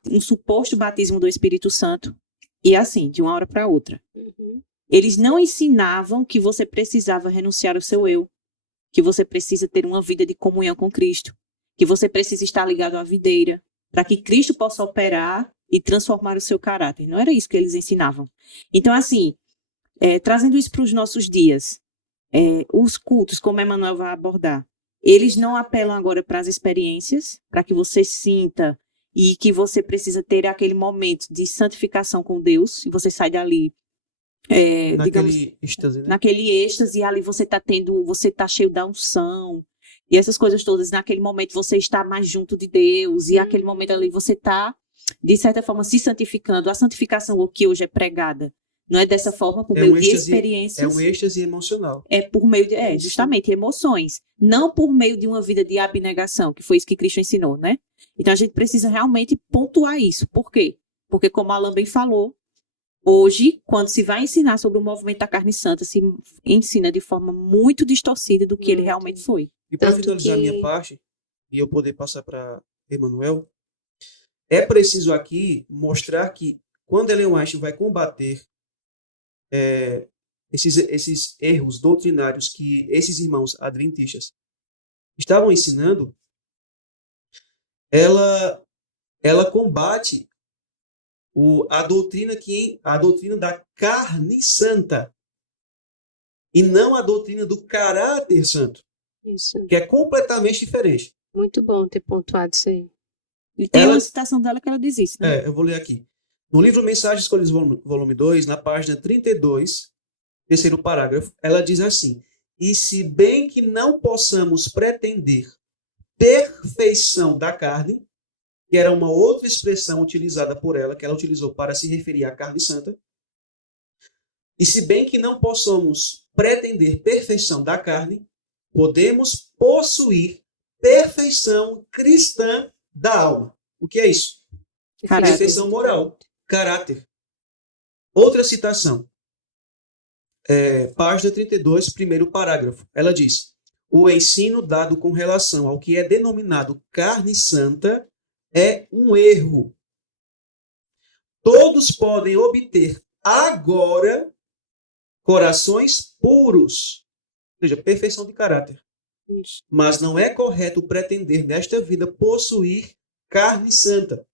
Um suposto batismo do Espírito Santo, e assim, de uma hora para outra. Eles não ensinavam que você precisava renunciar ao seu eu, que você precisa ter uma vida de comunhão com Cristo, que você precisa estar ligado à videira, para que Cristo possa operar e transformar o seu caráter. Não era isso que eles ensinavam. Então, assim, trazendo isso para os nossos dias, os cultos, como Emmanuel vai abordar, eles não apelam agora para as experiências, para que você sinta e que você precisa ter aquele momento de santificação com Deus, e você sai dali, Naquele êxtase, né? naquele êxtase, e ali você tá cheio da unção, e essas coisas todas, naquele momento você está mais junto de Deus, e aquele momento ali você está, de certa forma, se santificando. A santificação, o que hoje é pregada, não é dessa forma, por meio de experiências. É um êxtase emocional. É por meio de, justamente, emoções. Não por meio de uma vida de abnegação, que foi isso que Cristo ensinou, né? Então a gente precisa realmente pontuar isso. Por quê? Porque, como Alan bem falou, hoje, quando se vai ensinar sobre o movimento da carne santa, se ensina de forma muito distorcida do que ele realmente foi. E para finalizar a minha parte, e eu poder passar para Emmanuel, é preciso aqui mostrar que, quando Ellen White vai combater esses erros doutrinários que esses irmãos adventistas estavam ensinando, ela combate a doutrina da carne santa e não a doutrina do caráter santo. Isso. Que é completamente diferente. Muito bom ter pontuado isso aí. E tem uma citação dela que ela diz isso, né? Eu vou ler aqui. No livro Mensagens Escolhidas, volume 2, na página 32, terceiro parágrafo, ela diz assim: e se bem que não possamos pretender perfeição da carne, que era uma outra expressão utilizada por ela, que ela utilizou para se referir à carne santa, e se bem que não possamos pretender perfeição da carne, podemos possuir perfeição cristã da alma. O que é isso? Caráter. Perfeição moral, caráter. Outra citação. Página 32, primeiro parágrafo. Ela diz: o ensino dado com relação ao que é denominado carne santa é um erro. Todos podem obter agora corações puros, ou seja, perfeição de caráter. Isso. Mas não é correto pretender nesta vida possuir carne santa.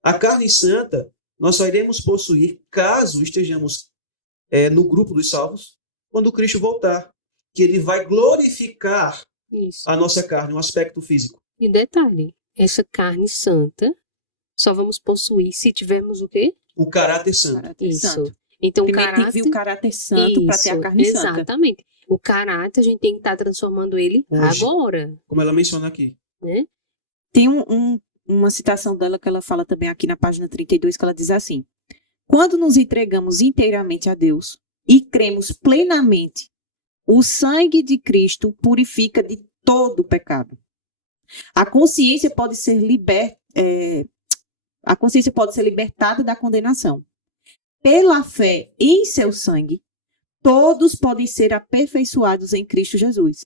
A carne santa nós só iremos possuir caso estejamos no grupo dos salvos, quando Cristo voltar, que ele vai glorificar a nossa carne, um aspecto físico. E detalhe, essa carne santa só vamos possuir se tivermos o quê? O caráter santo. Caráter Isso. santo. Então, Primeiro tem que vir o caráter santo para ter a carne santa. Exatamente. O caráter, a gente tem que estar transformando ele hoje, agora. como ela menciona aqui. Né? Tem um uma citação dela que ela fala também aqui na página 32, que ela diz assim: quando nos entregamos inteiramente a Deus e cremos plenamente, o sangue de Cristo purifica de todo o pecado. A consciência pode ser libertada da condenação. Pela fé em seu sangue, todos podem ser aperfeiçoados em Cristo Jesus.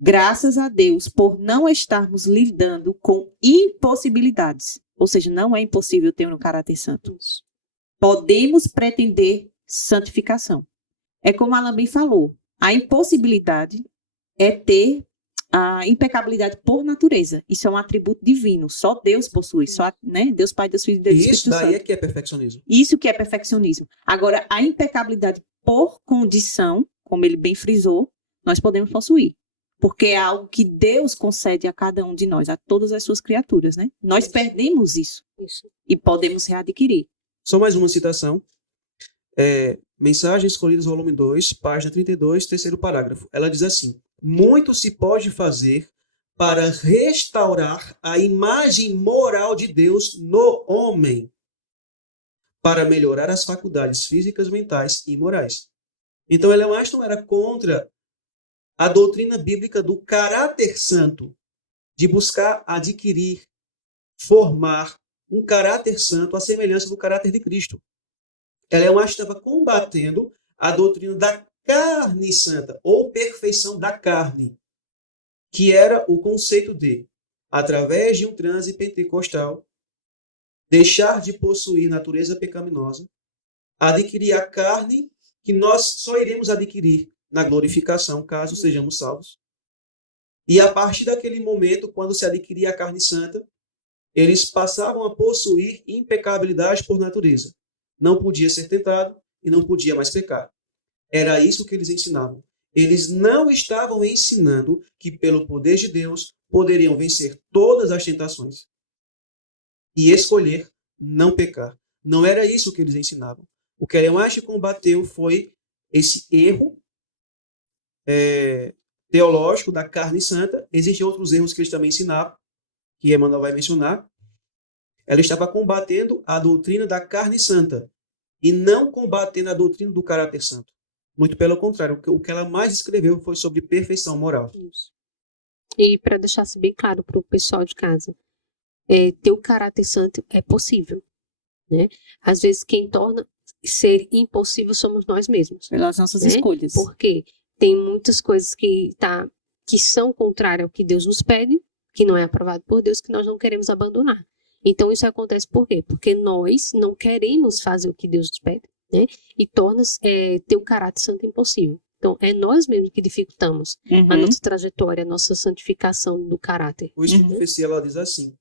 Graças a Deus por não estarmos lidando com impossibilidades. Ou seja, não é impossível ter um caráter santo. Podemos pretender santificação. É como a Alain bem falou, a impossibilidade é ter a impecabilidade por natureza. Isso é um atributo divino. Só Deus possui. Só, né? Deus Pai, Deus Filho e Deus Espírito Isso daí Santo. é que é perfeccionismo. Isso que é perfeccionismo. Agora, a impecabilidade por condição, como ele bem frisou, nós podemos possuir. Porque é algo que Deus concede a cada um de nós, a todas as suas criaturas, né? Nós perdemos isso. E podemos readquirir. Só mais uma citação. Mensagens Escolhidas, volume 2, página 32, terceiro parágrafo. Ela diz assim: muito se pode fazer para restaurar a imagem moral de Deus no homem, para melhorar as faculdades físicas, mentais e morais. Então, Ellen White não era contra a doutrina bíblica do caráter santo, de buscar adquirir, formar um caráter santo à semelhança do caráter de Cristo. Ellen White estava combatendo a doutrina da carne santa, ou perfeição da carne, que era o conceito de, através de um transe pentecostal, deixar de possuir natureza pecaminosa, adquirir a carne que nós só iremos adquirir na glorificação, caso sejamos salvos. E a partir daquele momento, quando se adquiria a carne santa, eles passavam a possuir impecabilidade por natureza. Não podia ser tentado e não podia mais pecar. Era isso que eles ensinavam. Eles não estavam ensinando que, pelo poder de Deus, poderiam vencer todas as tentações e escolher não pecar. Não era isso que eles ensinavam. O que Ellen White combateu foi esse erro teológico da carne santa. Existem outros erros que eles também ensinavam, que Emmanuel vai mencionar. Ela estava combatendo a doutrina da carne santa e não combatendo a doutrina do caráter santo. Muito pelo contrário, o que ela mais escreveu foi sobre perfeição moral. Isso. E para deixar isso bem claro para o pessoal de casa, ter o caráter santo é possível, né? Às vezes quem torna ser impossível somos nós mesmos. Pelas nossas né? escolhas. Porque tem muitas coisas que são contrárias ao que Deus nos pede, que não é aprovado por Deus, que nós não queremos abandonar. Então isso acontece por quê? Porque nós não queremos fazer o que Deus nos pede, né? E torna ter um caráter santo impossível. Então é nós mesmos que dificultamos a nossa trajetória, a nossa santificação do caráter. Por isso que a profecia ela diz assim,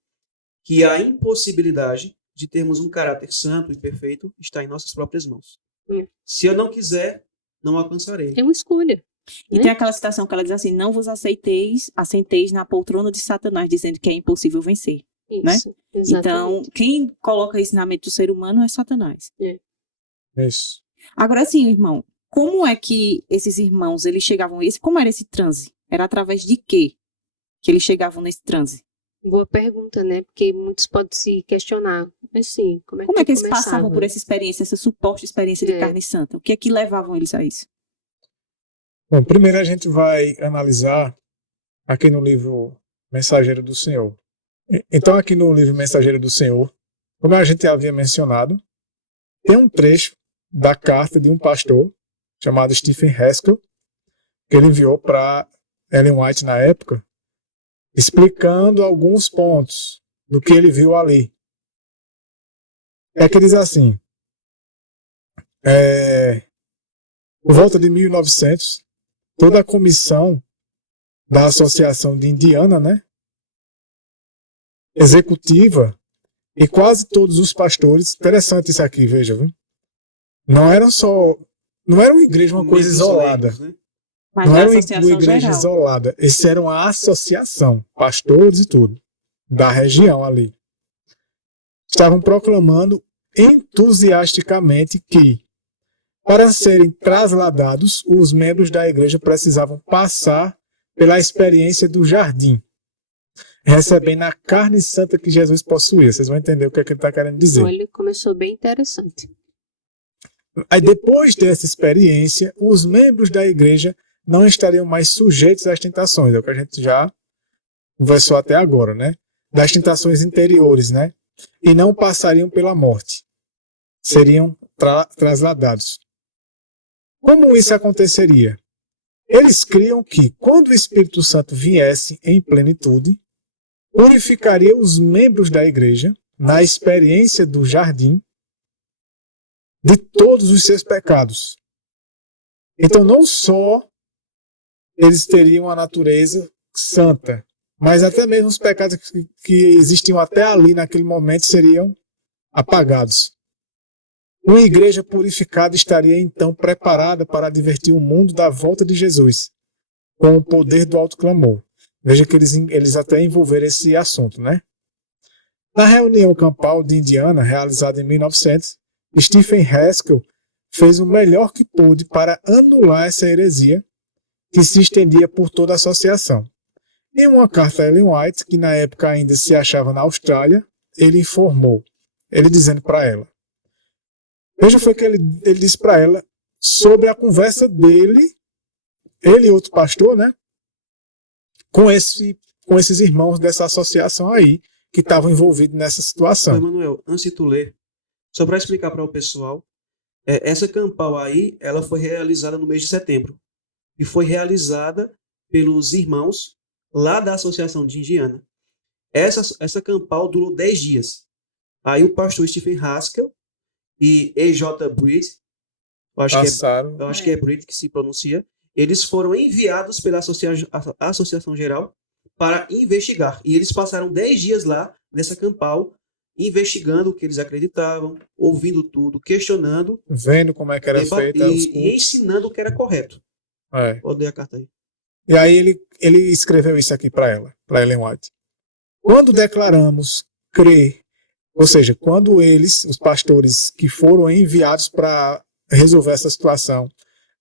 que a impossibilidade de termos um caráter santo e perfeito está em nossas próprias mãos. Se eu não quiser, não alcançarei. É uma escolha. E tem aquela citação que ela diz assim: não vos assenteis na poltrona de Satanás, dizendo que é impossível vencer. Isso, né? Então, quem coloca o ensinamento do ser humano é Satanás. Isso. Agora, assim, irmão, como é que esses irmãos, eles chegavam... Como era esse transe? Era através de quê que eles chegavam nesse transe? Boa pergunta, né? Porque muitos podem se questionar. Mas sim, como é que eles passavam por essa experiência, essa suposta experiência de carne santa? O que é que levavam eles a isso? Bom, primeiro a gente vai analisar aqui no livro Mensageiro do Senhor. Então, aqui no livro Mensageiro do Senhor, como a gente havia mencionado, tem um trecho da carta de um pastor chamado Stephen Haskell, que ele enviou para Ellen White na época, explicando alguns pontos do que ele viu ali. Que diz assim, por volta de 1900, toda a comissão da Associação de Indiana, né, executiva, e quase todos os pastores, interessante isso aqui, veja, viu? Não era uma igreja, uma coisa isolada. Né? Mas não era uma igreja geral. isolada. Esse era uma associação, pastores e tudo, da região ali. Estavam proclamando entusiasticamente que, para serem trasladados, os membros da igreja precisavam passar pela experiência do jardim. recebendo a carne santa que Jesus possuía. Vocês vão entender o que é que ele está querendo dizer. Olha, começou bem interessante. Aí depois dessa experiência, os membros da igreja não estariam mais sujeitos às tentações, é o que a gente já conversou até agora, né? Das tentações interiores, né? E não passariam pela morte. Seriam trasladados. Como isso aconteceria? Eles criam que, quando o Espírito Santo viesse em plenitude, purificaria os membros da igreja, na experiência do jardim, de todos os seus pecados. Então, não só eles teriam a natureza santa, mas até mesmo os pecados que existiam até ali, naquele momento, seriam apagados. Uma igreja purificada estaria, então, preparada para advertir o mundo da volta de Jesus, com o poder do alto clamor. Veja que eles até envolveram esse assunto, né? Na reunião campal de Indiana, realizada em 1900, Stephen Haskell fez o melhor que pôde para anular essa heresia que se estendia por toda a associação. Em uma carta a Ellen White, que na época ainda se achava na Austrália, ele informou, ele dizendo para ela, veja foi que ele disse para ela sobre a conversa dele, ele e outro pastor, né, com esses irmãos dessa associação aí, que estavam envolvidos nessa situação. Emanuel, antes de tu ler, só para explicar para o pessoal, essa campal aí, ela foi realizada no mês de setembro. E foi realizada pelos irmãos lá da Associação de Indiana. Essa campal durou 10 dias. Aí o pastor Stephen Haskell e E.J. Breed, eu acho que é Breed que se pronuncia, eles foram enviados pela Associação Geral para investigar. E eles passaram 10 dias lá, nessa campal, investigando o que eles acreditavam, ouvindo tudo, questionando. Vendo como é que era feita e ensinando o que era correto. Pode ler a carta aí. E aí ele escreveu isso aqui para Ellen White. Quando declaramos crer, ou seja, quando eles, os pastores que foram enviados para resolver essa situação,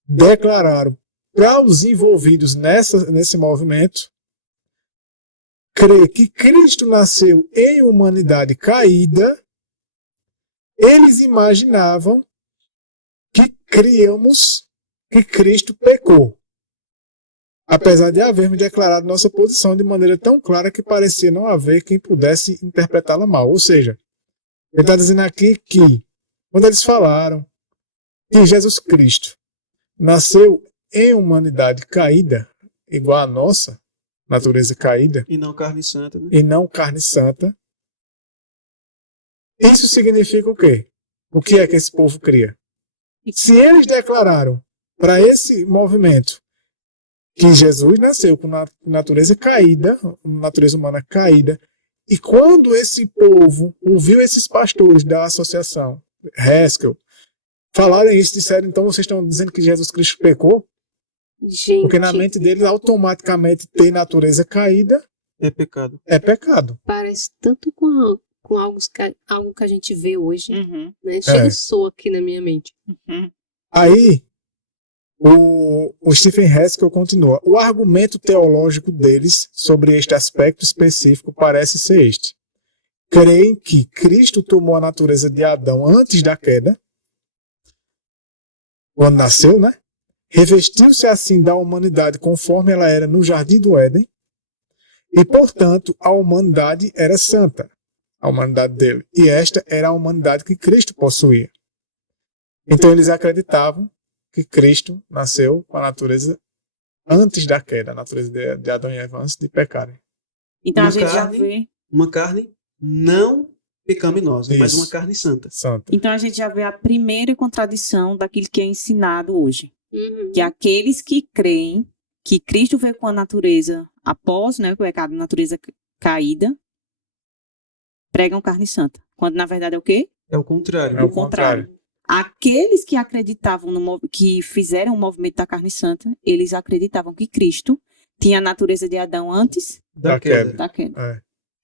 declararam para os envolvidos nesse movimento, crer que Cristo nasceu em humanidade caída, eles imaginavam que criamos que Cristo pecou, apesar de havermos declarado nossa posição de maneira tão clara que parecia não haver quem pudesse interpretá-la mal. Ou seja, ele está dizendo aqui que, quando eles falaram que Jesus Cristo nasceu em humanidade caída, igual a nossa, natureza caída, e não carne santa, né? E não carne santa, isso significa o quê? O que é que esse povo cria? Se eles declararam para esse movimento que Jesus nasceu com natureza caída, natureza humana caída, e quando esse povo ouviu esses pastores da associação Haskell falarem isso, disseram, então vocês estão dizendo que Jesus Cristo pecou? Gente, porque na mente deles, automaticamente, ter natureza caída é pecado. É pecado. Parece tanto com algo que a gente vê hoje, né? Soa aqui na minha mente. Aí, o Stephen Haskell continua. O argumento teológico deles sobre este aspecto específico parece ser este. Creem que Cristo tomou a natureza de Adão antes da queda, quando nasceu, né? Revestiu-se assim da humanidade conforme ela era no Jardim do Éden, e, portanto, a humanidade era santa, a humanidade dele, e esta era a humanidade que Cristo possuía. Então, eles acreditavam que Cristo nasceu com a natureza antes da queda, a natureza de Adão e Eva, antes de pecarem. Então, a gente já vê... Uma carne não pecaminosa, mas uma carne santa. Então, a gente já vê a primeira contradição daquilo que é ensinado hoje. Que aqueles que creem que Cristo veio com a natureza após, né, o pecado, natureza caída, pregam carne santa. Quando na verdade é o quê? É o contrário. É o contrário. Aqueles que acreditavam que fizeram o movimento da carne santa, eles acreditavam que Cristo tinha a natureza de Adão antes da queda. É.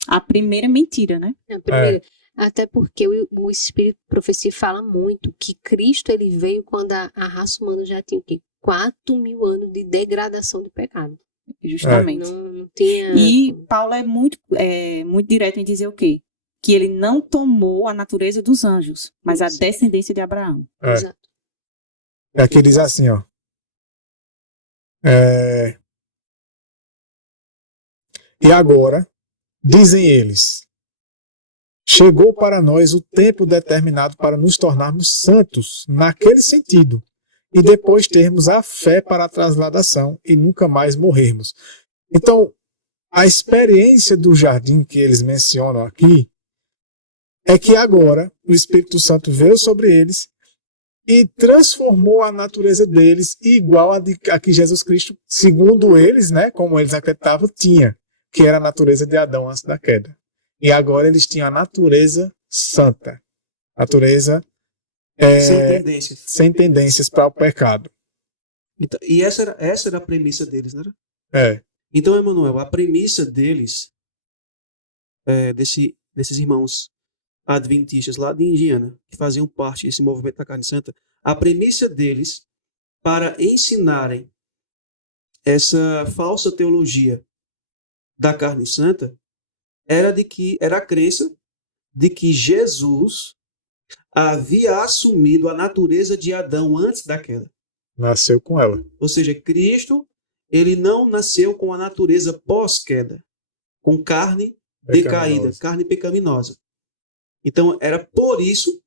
A primeira mentira, né? A primeira. Até porque o Espírito de Profecia fala muito que Cristo ele veio quando a raça humana já tinha o quê? 4.000 anos de degradação de pecado. Justamente. Não tinha... E Paulo é muito direto em dizer o quê? Que ele não tomou a natureza dos anjos, mas a descendência de Abraão. Exato. Aqui diz assim, ó. E agora, dizem eles, chegou para nós o tempo determinado para nos tornarmos santos, naquele sentido, e depois termos a fé para a transladação e nunca mais morrermos. Então, a experiência do jardim que eles mencionam aqui é que agora o Espírito Santo veio sobre eles e transformou a natureza deles igual a que Jesus Cristo, segundo eles, né, como eles acreditavam, tinha, que era a natureza de Adão antes da queda. E agora eles tinham a natureza santa, natureza sem tendências para o pecado. Então, e essa era a premissa deles, né? É. Então, Emanuel, a premissa deles, desses irmãos adventistas lá de Indiana, que faziam parte desse movimento da carne santa, a premissa deles para ensinarem essa falsa teologia da carne santa era a crença de que Jesus havia assumido a natureza de Adão antes da queda. Nasceu com ela. Ou seja, Cristo, ele não nasceu com a natureza pós-queda, com carne decaída, carne pecaminosa. Então, era por isso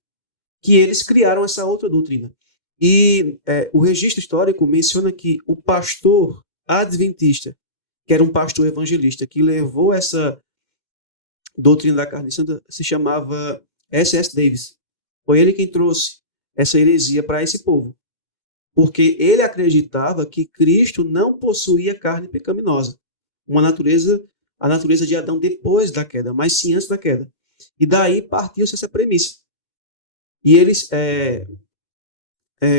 que eles criaram essa outra doutrina. E o registro histórico menciona que o pastor adventista, que era um pastor evangelista, que levou essa doutrina da carne santa, se chamava S.S. Davis. Foi ele quem trouxe essa heresia para esse povo. Porque ele acreditava que Cristo não possuía carne pecaminosa, a natureza de Adão depois da queda, mas sim antes da queda. E daí partiu-se essa premissa. E eles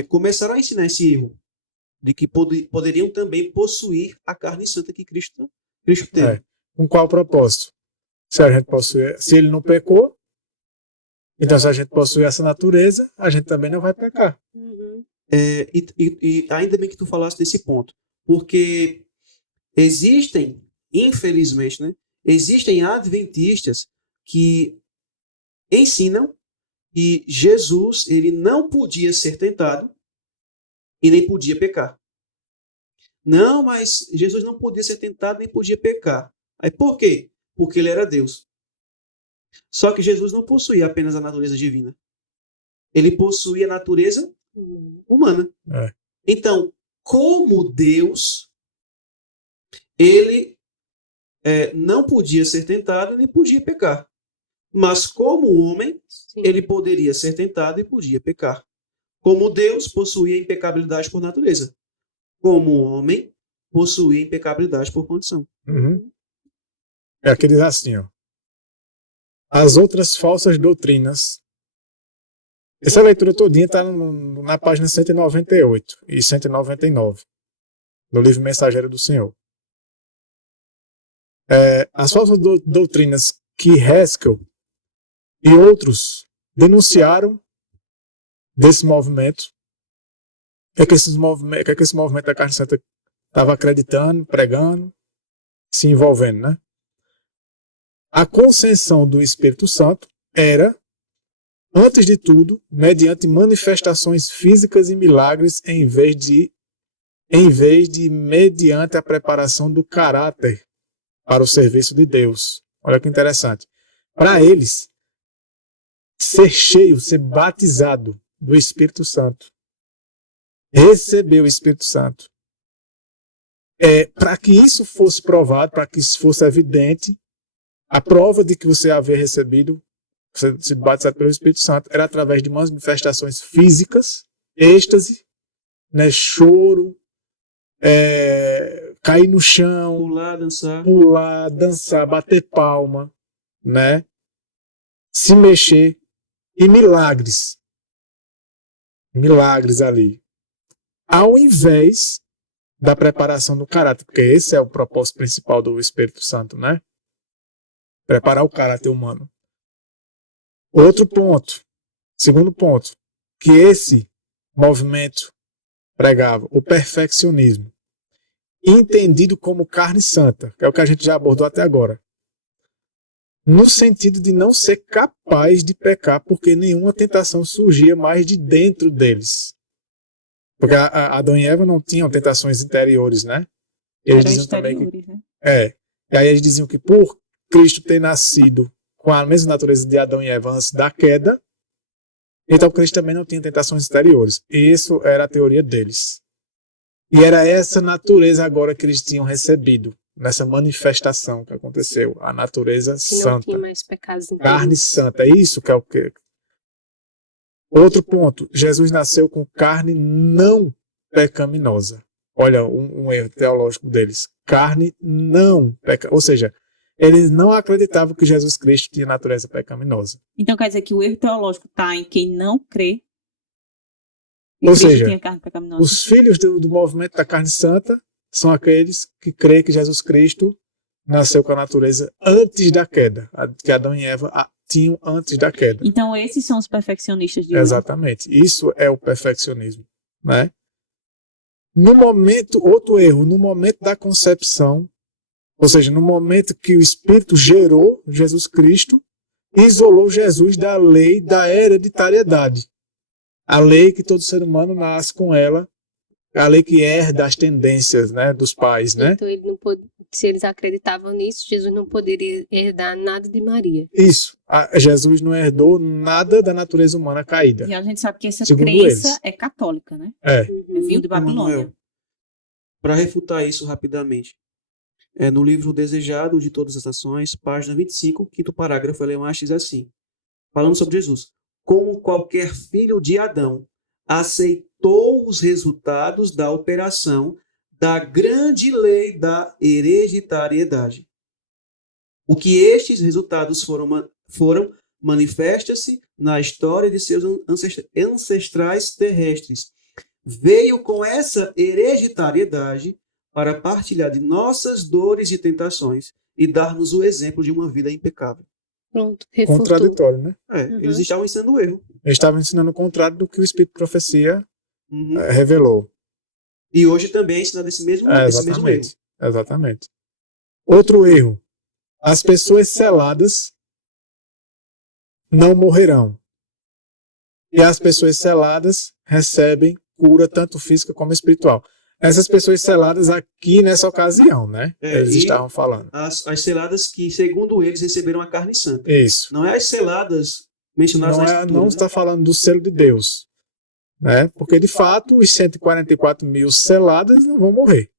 começaram a ensinar esse erro, de que poderiam também possuir a carne santa que Cristo teve. Com qual propósito? Se ele não pecou, então se a gente possui essa natureza, a gente também não vai pecar. Uhum. E ainda bem que tu falaste desse ponto, porque existem, infelizmente, né, existem adventistas que ensinam que Jesus ele não podia ser tentado e nem podia pecar. Não, mas Jesus não podia ser tentado nem podia pecar. Aí por quê? Porque ele era Deus. Só que Jesus não possuía apenas a natureza divina. Ele possuía a natureza humana. Então, como Deus, ele não podia ser tentado nem podia pecar. Mas como homem, ele poderia ser tentado e podia pecar. Como Deus, possuía impecabilidade por natureza. Como homem, possuía impecabilidade por condição. Uhum. É aqueles assim, ó. As outras falsas doutrinas. Essa leitura todinha está na página 198 e 199 do livro Mensageiro do Senhor. As falsas doutrinas que Haskell e outros denunciaram desse movimento, que esse movimento da carne santa estava acreditando, pregando, se envolvendo, né? A concessão do Espírito Santo era, antes de tudo, mediante manifestações físicas e milagres, em vez de mediante a preparação do caráter para o serviço de Deus. Olha que interessante. Para eles, ser cheio, ser batizado do Espírito Santo, receber o Espírito Santo, para que isso fosse provado, para que isso fosse evidente, a prova de que você havia recebido, você sido batizado pelo Espírito Santo, era através de manifestações físicas, êxtase, né, choro, cair no chão, pular, dançar, bater palma, né, se mexer, e milagres ali, ao invés da preparação do caráter, porque esse é o propósito principal do Espírito Santo, né? Preparar o caráter humano. Outro ponto, segundo ponto, que esse movimento pregava, o perfeccionismo. entendido como carne santa, que é o que a gente já abordou até agora, no sentido de não ser capaz de pecar, porque nenhuma tentação surgia mais de dentro deles. Porque Adão e Eva não tinham tentações interiores, né? Eles Eram diziam também que exteriores, né? E aí eles diziam que por Cristo ter nascido com a mesma natureza de Adão e Eva antes da queda, então Cristo também não tinha tentações exteriores. E isso era a teoria deles. E era essa natureza agora que eles tinham recebido, nessa manifestação que aconteceu, a natureza Que não santa, tinha mais pecados carne interiores. santa. É isso que é o que. Outro ponto, Jesus nasceu com carne não pecaminosa. Olha, um erro teológico deles. Carne não pecaminosa. Ou seja, eles não acreditavam que Jesus Cristo tinha natureza pecaminosa. Então quer dizer que o erro teológico está em quem não crê que Ou Cristo seja, tinha carne pecaminosa. Os filhos do movimento da carne santa são aqueles que creem que Jesus Cristo nasceu com a natureza antes da queda, que Adão e Eva tinham antes da queda. Então esses são os perfeccionistas de hoje. Exatamente. Isso é o perfeccionismo, né? No momento, outro erro, no momento da concepção, ou seja, no momento que o Espírito gerou Jesus Cristo, isolou Jesus da lei da hereditariedade. A lei que todo ser humano nasce com ela, a lei que herda as tendências, né, dos pais, né? Então, ele não se eles acreditavam nisso, Jesus não poderia herdar nada de Maria. Isso. Jesus não herdou nada da natureza humana caída. E a gente sabe que essa Segundo crença eles. é católica, né? É. É vinho de Babilônia. Para refutar isso rapidamente, no livro Desejado de Todas as Nações, página 25, quinto parágrafo, Ellen diz assim, falando sobre Jesus. Como qualquer filho de Adão, aceitou os resultados da operação da grande lei da hereditariedade. O que estes resultados foram manifesta-se na história de seus ancestrais terrestres. Veio com essa hereditariedade para partilhar de nossas dores e tentações e dar-nos o exemplo de uma vida impecável. Pronto, refutou. Contraditório, né? Eles estavam ensinando o erro. Eles estavam ensinando o contrário do que o Espírito de Profecia revelou. E hoje também é ensinado esse mesmo erro. Exatamente. Outro erro. As pessoas seladas não morrerão. E as pessoas seladas recebem cura tanto física como espiritual. Essas pessoas seladas aqui nessa ocasião, né? Eles estavam falando. As seladas que, segundo eles, receberam a carne santa. Isso. Não é as seladas mencionadas na Escritura. Não está falando do selo de Deus. Né? Porque, de fato, os 144 mil seladas não vão morrer.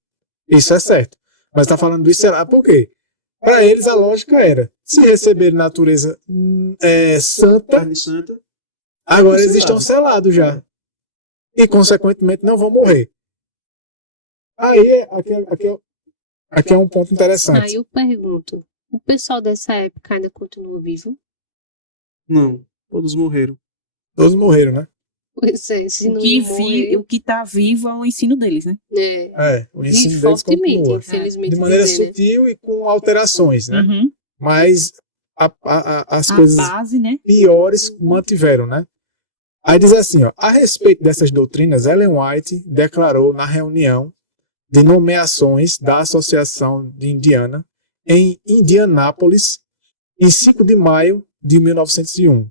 Isso é certo. Mas está falando dos selados. Por quê? Para eles, a lógica era, se receber natureza santa, carne santa, agora eles estão selados já. E, consequentemente, não vão morrer. Aí, aqui é um ponto interessante. Aí eu pergunto, o pessoal dessa época ainda continua vivo? Não, todos morreram. Todos morreram, né? Pois é, se não O que está vivo é o ensino deles, né? O ensino E deles fortemente, continua. infelizmente. De maneira sutil e com alterações, né? Mas as coisas base, né? piores mantiveram, né? Aí diz assim, ó, a respeito dessas doutrinas, Ellen White declarou na reunião de nomeações da Associação de Indiana em Indianápolis, em 5 de maio de 1901.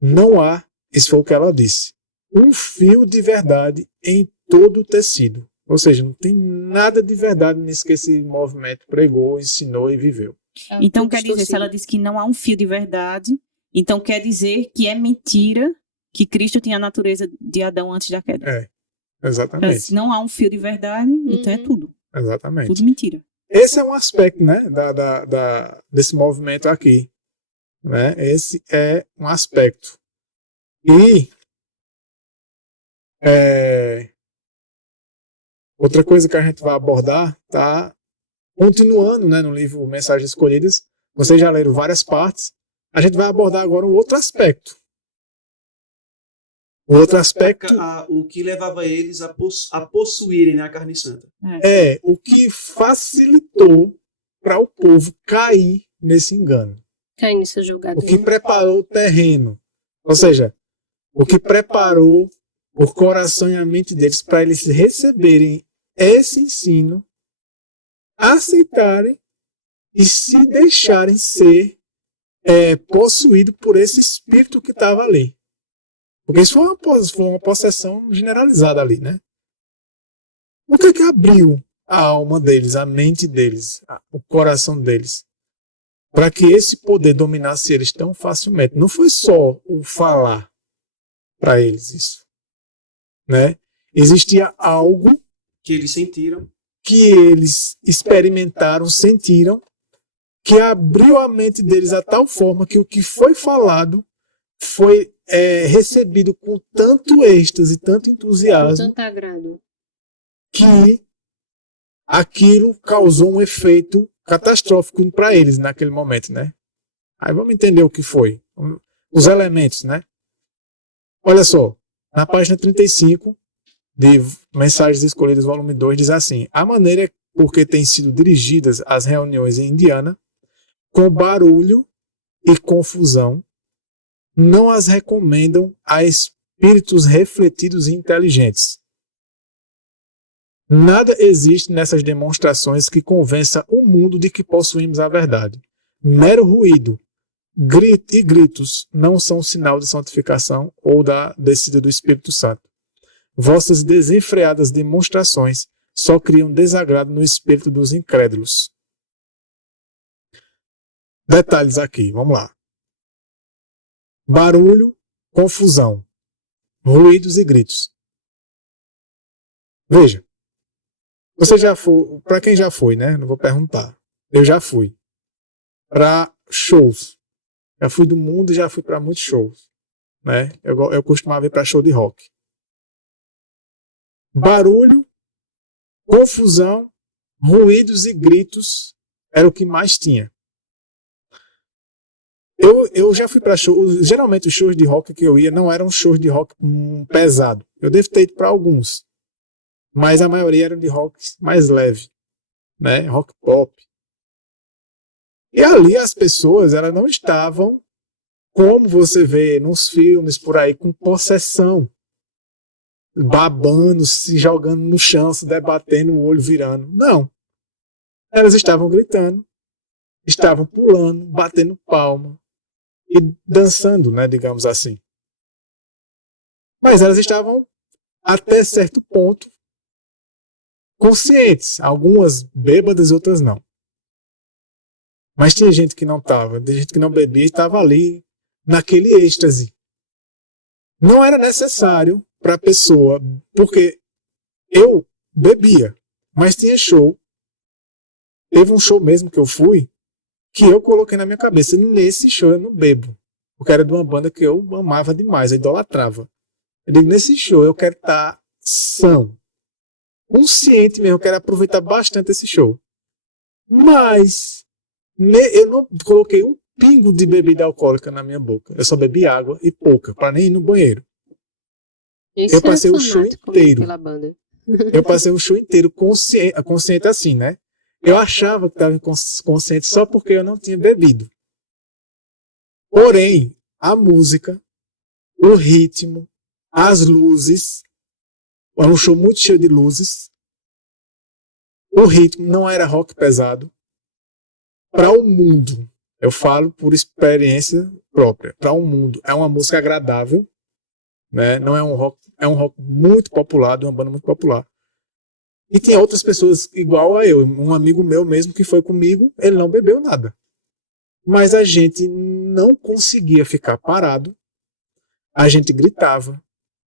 Não há, isso foi o que ela disse, um fio de verdade em todo o tecido. Ou seja, não tem nada de verdade nisso que esse movimento pregou, ensinou e viveu. Então quer dizer, se ela disse que não há um fio de verdade, então quer dizer que é mentira que Cristo tinha a natureza de Adão antes da queda. Exatamente. Se não há um fio de verdade, então é tudo. Exatamente. Tudo mentira. Esse é um aspecto, né, desse movimento aqui. Né? Esse é um aspecto. E outra coisa que a gente vai abordar, tá? Continuando, né, no livro Mensagens Escolhidas, vocês já leram várias partes, a gente vai abordar agora um outro aspecto. O outro aspecto o que levava eles a possuírem a carne santa. O que facilitou para o povo cair nesse engano. Cair nessa jogada. O que preparou o terreno. Ou seja, o que preparou o coração e a mente deles para eles receberem esse ensino, aceitarem e se deixarem ser possuído por esse espírito que estava ali. Porque isso foi uma possessão generalizada ali, né? O que abriu a alma deles, a mente deles, o coração deles, para que esse poder dominasse eles tão facilmente? Não foi só o falar para eles isso, né? Existia algo Que eles sentiram. que eles experimentaram, sentiram, que abriu a mente deles a tal forma que o que foi falado foi recebido com tanto êxtase, tanto entusiasmo, Com tanto agrado. que aquilo causou um efeito catastrófico para eles naquele momento, né? Aí vamos entender o que foi. Os elementos, né? Olha só, na página 35 de Mensagens Escolhidas, volume 2, diz assim: a maneira por que têm sido dirigidas as reuniões em Indiana, com barulho e confusão, não as recomendam a espíritos refletidos e inteligentes. Nada existe nessas demonstrações que convença o mundo de que possuímos a verdade. Mero ruído e gritos não são sinal de santificação ou da descida do Espírito Santo. Vossas desenfreadas demonstrações só criam desagrado no espírito dos incrédulos. Detalhes aqui, vamos lá. Barulho, confusão, ruídos e gritos. Veja, você já foi, para quem já foi, né? Não vou perguntar. Eu já fui para shows. Já fui do mundo e já fui para muitos shows, né? Eu costumava ir para show de rock. Barulho, confusão, ruídos e gritos era o que mais tinha. Eu já fui para shows. Geralmente os shows de rock que eu ia não eram shows de rock pesado. Eu devo ter ido para alguns, mas a maioria eram de rock mais leve, né? Rock pop. E ali as pessoas, elas não estavam, como você vê nos filmes por aí, com possessão, babando, se jogando no chão, se debatendo, o olho virando. Não. Elas estavam gritando, estavam pulando, batendo palma e dançando, né, digamos assim. Mas elas estavam, até certo ponto, conscientes. Algumas bêbadas, outras não. Mas tinha gente que não estava, tinha gente que não bebia e estava ali, naquele êxtase. Não era necessário para a pessoa, porque eu bebia, mas tinha show. Teve um show mesmo que eu fui, que eu coloquei na minha cabeça, nesse show eu não bebo, porque era de uma banda que eu amava demais, eu idolatrava. Eu digo, nesse show eu quero estar são, consciente mesmo, eu quero aproveitar bastante esse show. Mas eu não coloquei um pingo de bebida alcoólica na minha boca. Eu só bebi água e pouca, para nem ir no banheiro. Isso Eu passei é o show fanático inteiro. pela banda. Eu passei o show inteiro consciente assim, né? Eu achava que estava consciente só porque eu não tinha bebido. Porém, a música, o ritmo, as luzes, era um show muito cheio de luzes. O ritmo não era rock pesado. Para o mundo, eu falo por experiência própria, para o mundo, é uma música agradável, né? Não é um rock muito popular, de uma banda muito popular. E tem outras pessoas igual a eu, um amigo meu mesmo que foi comigo, ele não bebeu nada. Mas a gente não conseguia ficar parado, a gente gritava,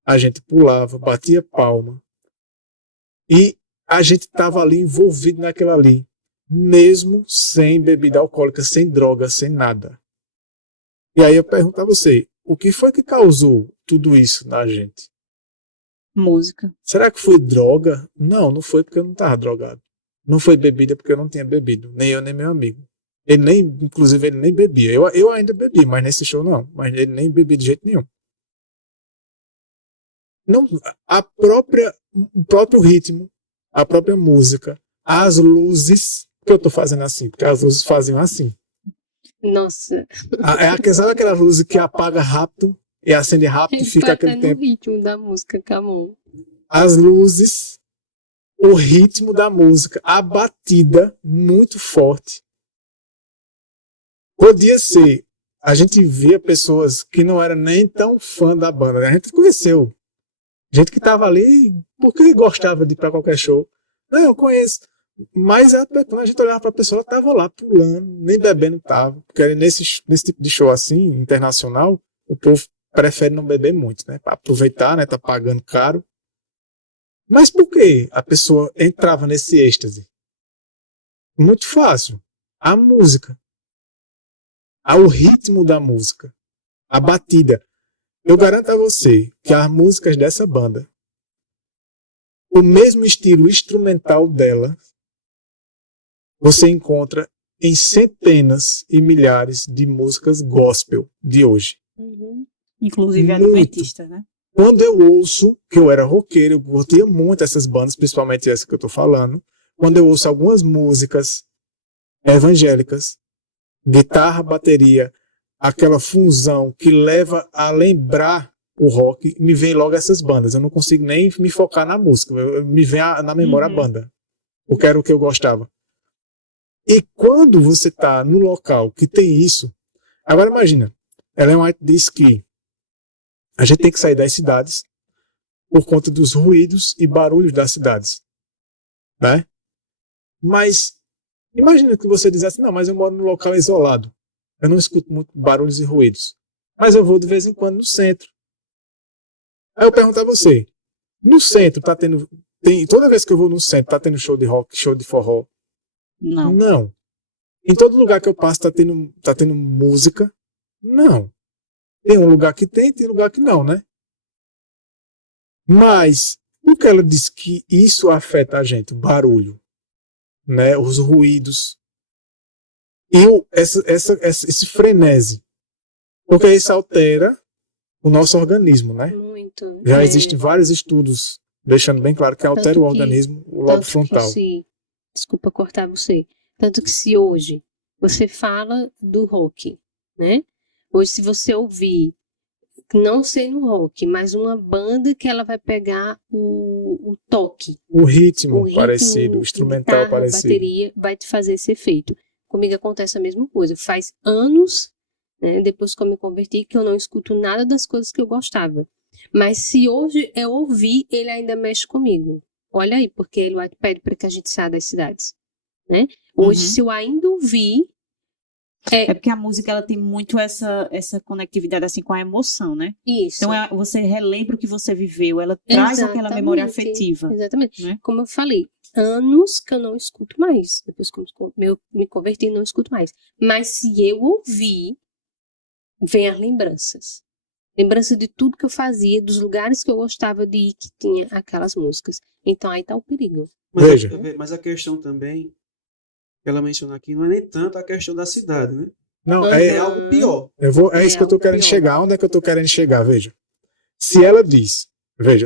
a gente pulava, batia palma, e a gente estava ali envolvido naquilo ali. Mesmo sem bebida alcoólica, sem droga, sem nada. E aí eu pergunto a você, o que foi que causou tudo isso na gente? Música. Será que foi droga? Não, não foi porque eu não estava drogado. Não foi bebida porque eu não tinha bebido. Nem eu, nem meu amigo. Inclusive, ele nem bebia. Eu ainda bebi, mas nesse show não. Mas ele nem bebia de jeito nenhum. Não, o próprio ritmo, a própria música, as luzes, que eu estou fazendo assim, porque as luzes faziam assim. Nossa. Sabe aquela luz que apaga rápido e acende rápido e fica aquele no tempo? ritmo da música, Camon. As luzes o ritmo da música, a batida muito forte. Podia ser, a gente via pessoas que não eram nem tão fã da banda, né? A gente conheceu gente que estava ali porque gostava de ir para qualquer show. Não, eu conheço. Mas quando a gente olhava para a pessoa, ela estava lá pulando, nem bebendo estava. Porque nesse tipo de show assim, internacional, o povo prefere não beber muito, né? Para aproveitar, né? Tá pagando caro. Mas por que a pessoa entrava nesse êxtase? Muito fácil. A música. O ritmo da música. A batida. Eu garanto a você que as músicas dessa banda, o mesmo estilo instrumental dela, você encontra em centenas e milhares de músicas gospel de hoje. Inclusive Muito. adventista, né? Quando eu ouço, que eu era roqueiro, eu curtia muito essas bandas, principalmente essa que eu tô falando, quando eu ouço algumas músicas evangélicas, guitarra, bateria, aquela fusão que leva a lembrar o rock, me vem logo essas bandas. Eu não consigo nem me focar na música, me vem na memória a banda, porque era o que eu gostava. E quando você tá no local que tem isso, agora imagina, Ellen White diz que a gente tem que sair das cidades por conta dos ruídos e barulhos das cidades, né? Mas imagina que você dissesse, não, mas eu moro num local isolado, eu não escuto muito barulhos e ruídos, mas eu vou de vez em quando no centro. Aí eu pergunto a você, no centro tá tendo, toda vez que eu vou no centro tá tendo show de rock, show de forró? Não. Não. Em todo lugar que eu passo tá tendo música? Não. Tem um lugar que tem lugar que não, né? Mas por que ela diz que isso afeta a gente? O barulho, né? Os ruídos. E esse frenesi. Porque isso altera o nosso organismo, né? Muito. Já existem vários estudos deixando bem claro que altera o organismo, o lobo frontal. Desculpa cortar você. Tanto que se hoje você fala do rock, né? Hoje se você ouvir, não sei no rock, mas uma banda que ela vai pegar o toque. O ritmo parecido, o instrumental guitarra, parecido. Bateria, vai te fazer esse efeito. Comigo acontece a mesma coisa. Faz anos, né, depois que eu me converti, que eu não escuto nada das coisas que eu gostava. Mas se hoje eu ouvir, ele ainda mexe comigo. Olha aí, porque ele pede para que a gente saia das cidades, né? Hoje, se eu ainda ouvir... É porque a música, ela tem muito essa conectividade, assim, com a emoção, né? Isso. Então, você relembra o que você viveu, ela traz aquela memória afetiva. Exatamente. Né? Como eu falei, anos que eu não escuto mais. Depois que eu me converti, não escuto mais. Mas se eu ouvir, vem as lembranças. Lembrança de tudo que eu fazia, dos lugares que eu gostava de ir, que tinha aquelas músicas. Então aí tá o perigo. Mas a questão também, que ela menciona aqui, não é nem tanto a questão da cidade, né? Não, é algo pior. É isso que eu tô querendo chegar. Onde é que eu tô querendo chegar? Veja. Se ela diz,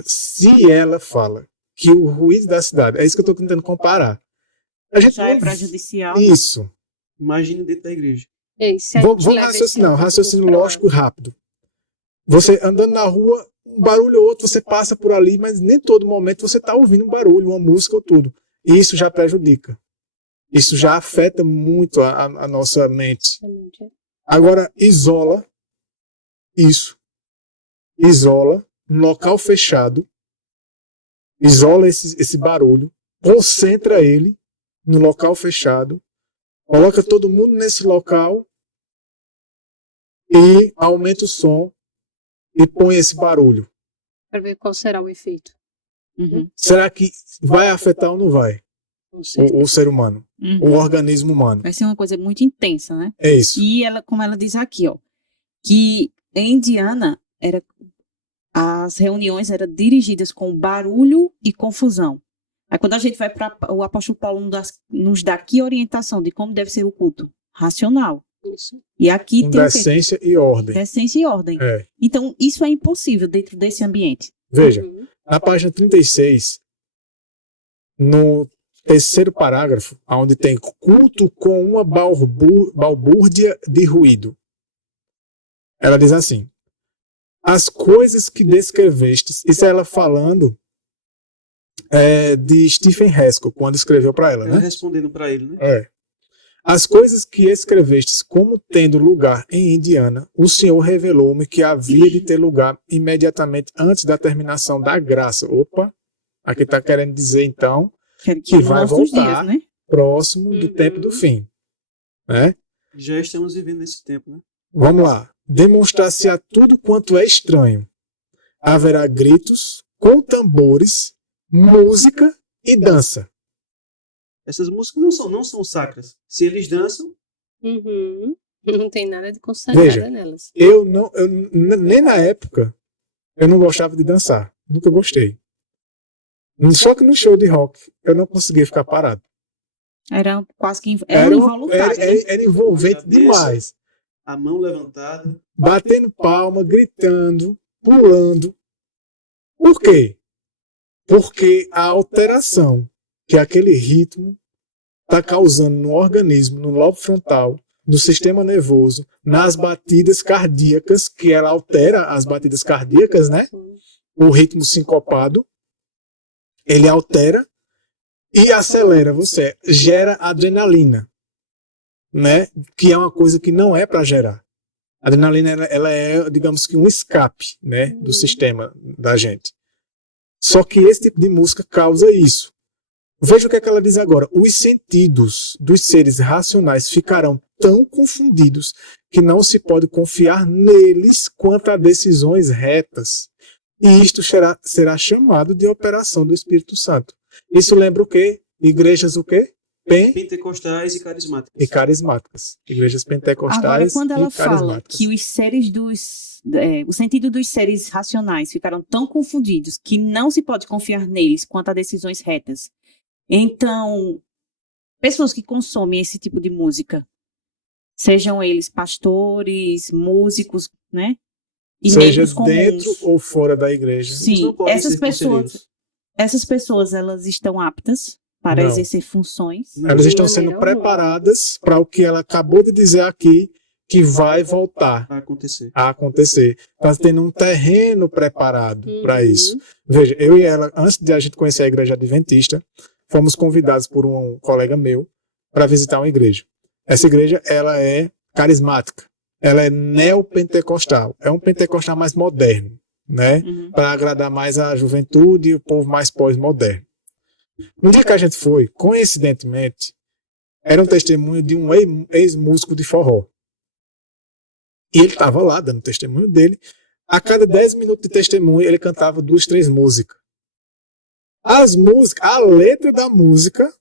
se ela fala que o ruído da cidade, é isso que eu tô tentando comparar. A gente já é prejudicial. Isso. Imagine dentro da igreja. Vamos raciocinar, um raciocínio lógico e rápido. Você andando na rua, um barulho ou outro, você passa por ali, mas nem todo momento você está ouvindo um barulho, uma música ou tudo. E isso já prejudica. Isso já afeta muito a nossa mente. Agora, isola isso. Isola um local fechado. Isola esse barulho. Concentra ele no local fechado. Coloca todo mundo nesse local e aumenta o som e põe esse barulho. Para ver qual será o efeito. Será que vai afetar ou não vai? O ser humano, o organismo humano. Vai ser uma coisa muito intensa, né? É isso. E ela, como ela diz aqui, ó, que em Indiana as reuniões eram dirigidas com barulho e confusão. Aí quando a gente vai para o apóstolo Paulo nos dá aqui orientação de como deve ser o culto racional. Isso. E aqui tem decência e ordem. Decência e ordem. É. Então isso é impossível dentro desse ambiente. Veja, na página 36, no terceiro parágrafo, onde tem culto com uma balbúrdia de ruído. Ela diz assim: as coisas que descrevestes, isso é ela falando de Stephen Haskell, quando escreveu para ela, Ela né? respondendo para ele, né? As coisas que escrevestes como tendo lugar em Indiana, o Senhor revelou-me que havia de ter lugar imediatamente antes da terminação da graça. Opa, aqui está querendo dizer então que nos vai nossos voltar dias, né? próximo do tempo do fim, né? Já estamos vivendo nesse tempo, né? Vamos lá. Demonstrar-se a tudo quanto é estranho. Haverá gritos, com tambores, música e dança. Essas músicas não são sacras. Se eles dançam, Uhum. Não tem nada de consagrado Veja, nelas. Nem na época eu não gostava de dançar. Nunca gostei. Só que no show de rock eu não conseguia ficar parado. Era quase que era involuntário. né? Era envolvente demais. a mão levantada. Batendo palma, gritando, pulando. Por quê? Porque a alteração que aquele ritmo está causando no organismo, no lobo frontal, no sistema nervoso, nas batidas cardíacas, que ela altera as batidas cardíacas, né? O ritmo sincopado, ele altera e acelera você, gera adrenalina, né? Que é uma coisa que não é para gerar. A adrenalina, ela é, digamos que um escape, né, do sistema da gente. Só que esse tipo de música causa isso. Veja o que é que ela diz agora. Os sentidos dos seres racionais ficarão tão confundidos que não se pode confiar neles quanto a decisões retas. E isto será chamado de operação do Espírito Santo. Isso lembra o quê? Igrejas o quê? Pentecostais e carismáticas. E carismáticas. Igrejas pentecostais Agora, quando ela e fala carismáticas. que os seres o sentido dos seres racionais ficaram tão confundidos que não se pode confiar neles quanto a decisões retas. Então, pessoas que consomem esse tipo de música, sejam eles pastores, músicos, né? E seja membros comuns. dentro ou fora da igreja. Sim, essas pessoas, elas estão aptas para Não. exercer funções. Elas estão sendo preparadas para o que ela acabou de dizer aqui, que vai voltar a acontecer. Está tendo um terreno preparado para isso. Veja, eu e ela, antes de a gente conhecer a igreja adventista, fomos convidados por um colega meu para visitar uma igreja. Essa igreja, ela é carismática. Ela é neopentecostal. É um pentecostal mais moderno, né? Para agradar mais a juventude e o povo mais pós-moderno. No dia que a gente foi, coincidentemente, era um testemunho de um ex-músico de forró. E ele estava lá dando testemunho dele. A cada 10 minutos de testemunho, ele cantava 2, 3 músicas. A letra da música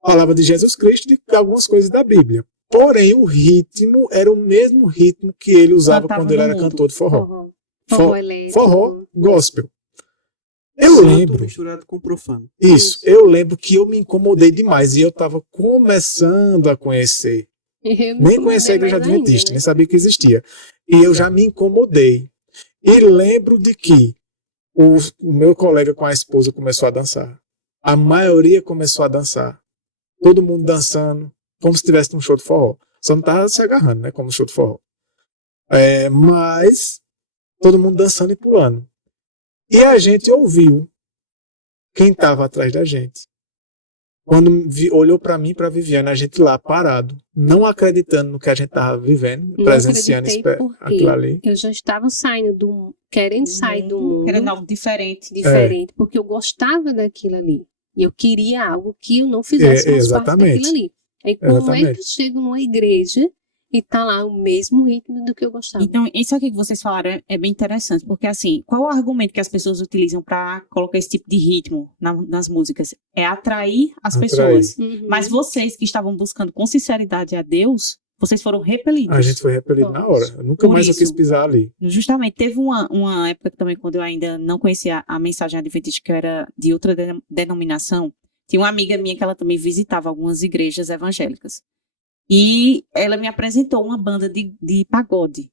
falava de Jesus Cristo e de algumas coisas da Bíblia. Porém, o ritmo era o mesmo ritmo que ele usava quando ele era cantor de forró. Forró gospel. Eu lembro. Misturado com profano. Isso. Eu lembro que eu me incomodei demais e eu estava começando a conhecer. Nem conhecia a igreja adventista, nem sabia que existia. E eu já me incomodei. E lembro de que o meu colega com a esposa começou a dançar. A maioria começou a dançar. Todo mundo dançando, como se estivesse num show de forró. Só não estava se agarrando, né? Como um show de forró. Mas todo mundo dançando e pulando. E a gente ouviu quem estava atrás da gente. Quando olhou para mim e para a Viviane, a gente lá parado, não acreditando no que a gente estava vivendo, presenciando aquilo ali. Eu já estava saindo querendo sair do mundo. Querendo algo diferente. Porque eu gostava daquilo ali. E eu queria algo que eu não fizesse mais parte daquilo ali. Aí como é que eu chego numa igreja e tá lá o mesmo ritmo do que eu gostava? Então, isso aqui que vocês falaram é bem interessante, porque assim, qual é o argumento que as pessoas utilizam para colocar esse tipo de ritmo nas músicas? É atrair as pessoas. Mas vocês que estavam buscando com sinceridade a Deus, vocês foram repelidos. A gente foi repelido na hora. Eu nunca mais eu quis pisar ali. Justamente, teve uma época também, quando eu ainda não conhecia a mensagem adventista, que era de outra denominação. Tinha uma amiga minha que ela também visitava algumas igrejas evangélicas. E ela me apresentou uma banda de pagode.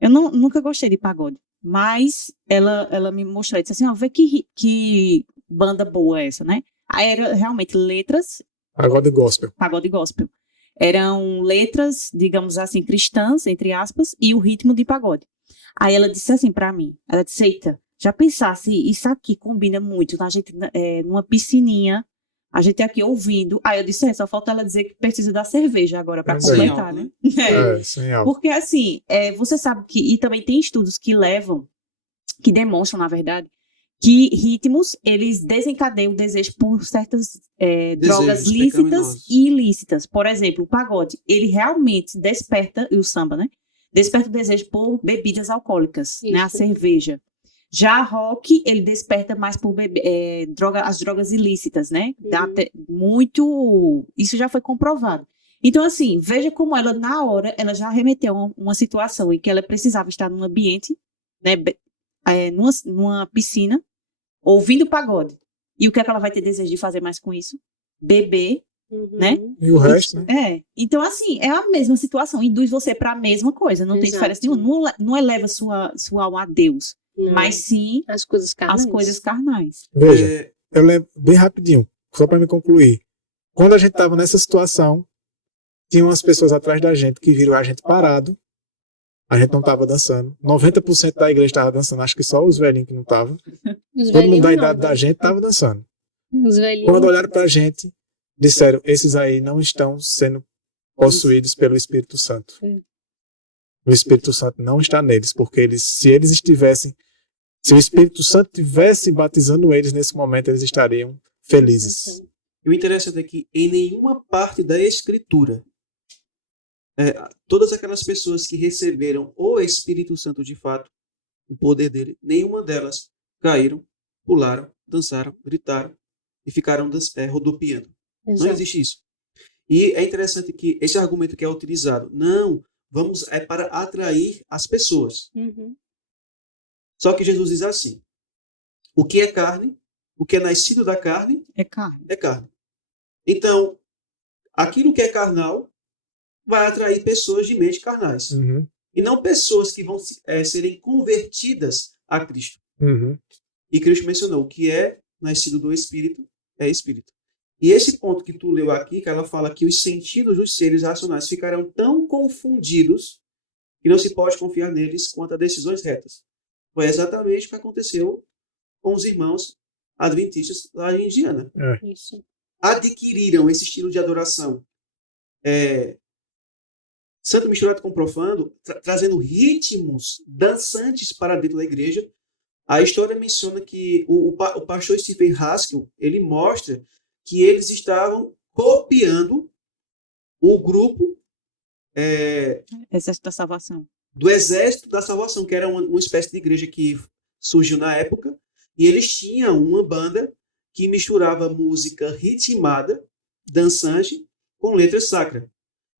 Eu nunca gostei de pagode, mas ela me mostrou e disse assim, vê que banda boa é essa, né? Aí era realmente letras... Pagode gospel. Pagode gospel. Eram letras, digamos assim, cristãs, entre aspas, e o ritmo de pagode. Aí ela disse assim pra mim, ela disse, eita, Já pensasse, isso aqui combina muito, a gente numa piscininha, a gente aqui ouvindo. Aí eu disse, só falta ela dizer que precisa da cerveja agora para completar, né? Sem álcool. Porque assim, você sabe que, e também tem estudos que demonstram, na verdade, que ritmos, eles desencadeiam o desejo por certas drogas lícitas e ilícitas. Por exemplo, o pagode, ele realmente desperta, e o samba, né? Desperta o desejo por bebidas alcoólicas, né? A cerveja. Já rock, ele desperta mais por as drogas ilícitas, né? Dá muito... Isso já foi comprovado. Então, assim, veja como ela, na hora, ela já remeteu a uma situação em que ela precisava estar num ambiente, né? Numa piscina, ouvindo pagode. E o que é que ela vai ter desejo de fazer mais com isso? Beber, né? E o resto, né? Então, assim, é a mesma situação. Induz você para a mesma coisa. Não tem diferença nenhuma. Não eleva sua alma a Deus. Não. Mas sim as coisas carnais. Veja, eu lembro bem rapidinho, só para me concluir. Quando a gente estava nessa situação, tinha umas pessoas atrás da gente que viram a gente parado. A gente não estava dançando. 90% da igreja estava dançando. Acho que só os velhinhos que não estavam. Todo mundo da idade da gente estava dançando. Quando olharam para a gente, disseram, esses aí não estão sendo possuídos pelo Espírito Santo. O Espírito Santo não está neles, porque se o Espírito Santo estivesse batizando eles nesse momento, eles estariam felizes. E o interessante é que em nenhuma parte da Escritura, todas aquelas pessoas que receberam o Espírito Santo de fato, o poder dele, nenhuma delas caíram, pularam, dançaram, gritaram e ficaram rodopiando. Exato. Não existe isso. E é interessante que esse argumento que é utilizado, é para atrair as pessoas. Só que Jesus diz assim, o que é carne, o que é nascido da carne, é carne. Então, aquilo que é carnal vai atrair pessoas de mente carnais. E não pessoas que vão serem convertidas a Cristo. E Cristo mencionou, o que é nascido do Espírito é Espírito. E esse ponto que tu leu aqui, que ela fala que os sentidos dos seres racionais ficarão tão confundidos que não se pode confiar neles quanto a decisões retas. Foi exatamente o que aconteceu com os irmãos adventistas lá em Indiana. Isso. Adquiriram esse estilo de adoração santo misturado com profano, trazendo ritmos dançantes para dentro da igreja. A história menciona que o pastor Stephen Haskell, ele mostra que eles estavam copiando o grupo Exército da Salvação. Do Exército da Salvação, que era uma espécie de igreja que surgiu na época, e eles tinham uma banda que misturava música ritmada, dançante, com letra sacra.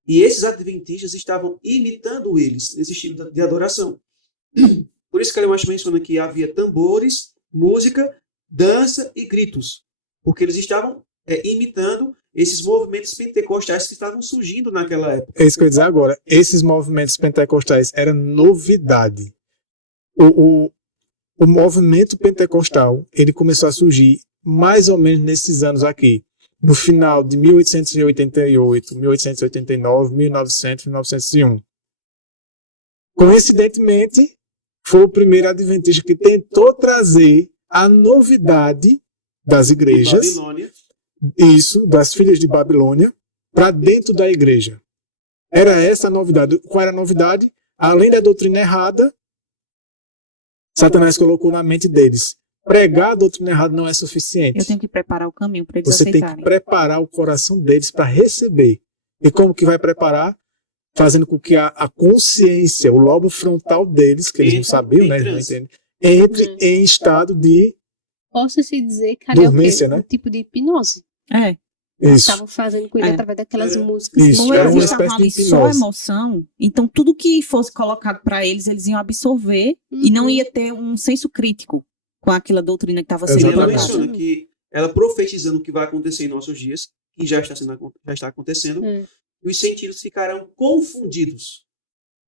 E esses adventistas estavam imitando eles nesse estilo de adoração. Por isso que ele menciona que havia tambores, música, dança e gritos, porque eles estavam imitando esses movimentos pentecostais que estavam surgindo naquela época. É isso que eu ia dizer agora. Esses movimentos pentecostais eram novidade. O movimento pentecostal, ele começou a surgir mais ou menos nesses anos aqui. No final de 1888, 1889, 1900, 1901. Coincidentemente, foi o primeiro adventista que tentou trazer a novidade das igrejas, das filhas de Babilônia, para dentro da igreja. Era essa a novidade. Qual era a novidade? Além da doutrina errada, Satanás colocou na mente deles: pregar a doutrina errada não é suficiente. Eu tenho que preparar o caminho para eles aceitarem. Você tem que preparar o coração deles para receber. E como que vai preparar? Fazendo com que a consciência, o lobo frontal deles, que eles não sabiam, né? Eles não entendem, entre em estado de posso-se dizer que dormência, né? Um tipo de hipnose. Isso. Estavam fazendo com ele através daquelas músicas. Como eles estavam ali só emoção, então tudo que fosse colocado para eles, eles iam absorver e não ia ter um senso crítico com aquela doutrina que estava sendo colocada. Ela plantada. menciona que ela profetizando o que vai acontecer em nossos dias, que já está acontecendo, os sentidos ficarão confundidos.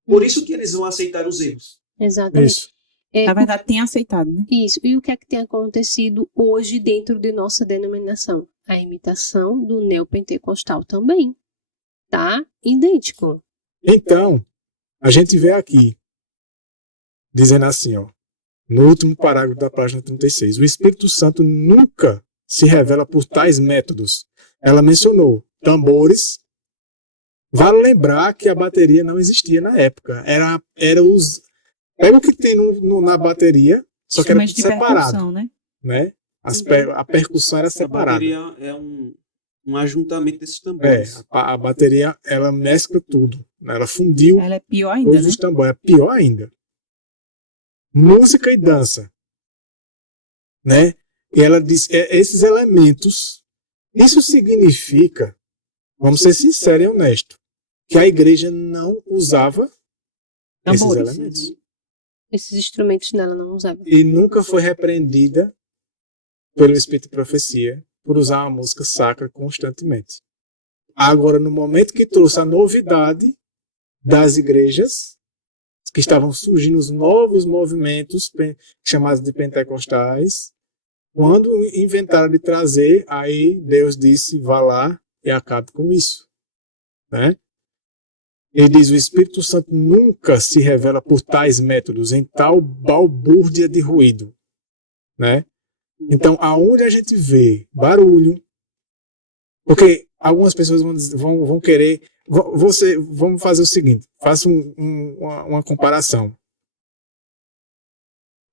Por isso que eles vão aceitar os erros. Exatamente. Isso. Na verdade, tem aceitado, né? Isso. E o que é que tem acontecido hoje dentro de nossa denominação? A imitação do neopentecostal também. Tá? Idêntico. Então, a gente vê aqui, dizendo assim, ó, no último parágrafo da página 36. O Espírito Santo nunca se revela por tais métodos. Ela mencionou tambores. Vale lembrar que a bateria não existia na época. Era o que tem na bateria, só que era tudo separado. Né? A percussão era separada. A bateria é um ajuntamento desses tambores. A bateria, ela mescla tudo. Ela fundiu. Ela é pior ainda, todos os tambores. É pior ainda. Música e dança. Né? E ela diz, esses elementos, isso significa, vamos ser sinceros e honestos, que a igreja não usava esses elementos. Esses instrumentos dela não usava. E nunca foi repreendida pelo Espírito de Profecia por usar uma música sacra constantemente. Agora, no momento que trouxe a novidade das igrejas, que estavam surgindo os novos movimentos chamados de pentecostais, quando inventaram de trazer, aí Deus disse, vá lá e acabe com isso. Né? Ele diz, o Espírito Santo nunca se revela por tais métodos, em tal balbúrdia de ruído. Né? Então, aonde a gente vê barulho, porque algumas pessoas vão querer, vamos fazer o seguinte, faça uma comparação.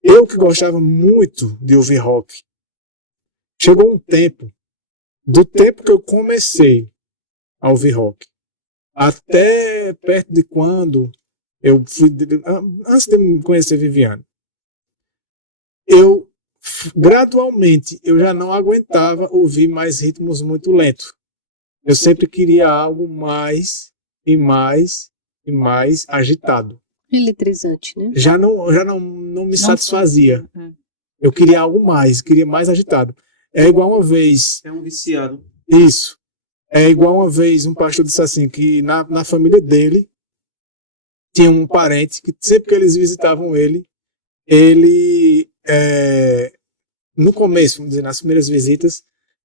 Eu que gostava muito de ouvir rock, chegou um tempo, do tempo que eu comecei a ouvir rock, até perto de quando eu fui, antes de me conhecer Viviane, gradualmente, eu já não aguentava ouvir mais ritmos muito lentos. Eu sempre queria algo mais e mais e mais agitado. Eletrizante, né? Já não me satisfazia. Eu queria algo mais, queria mais agitado. É igual uma vez... É um viciado. Isso. É igual uma vez um pastor disse assim, que na família dele tinha um parente que sempre que eles visitavam ele no começo, vamos dizer, nas primeiras visitas,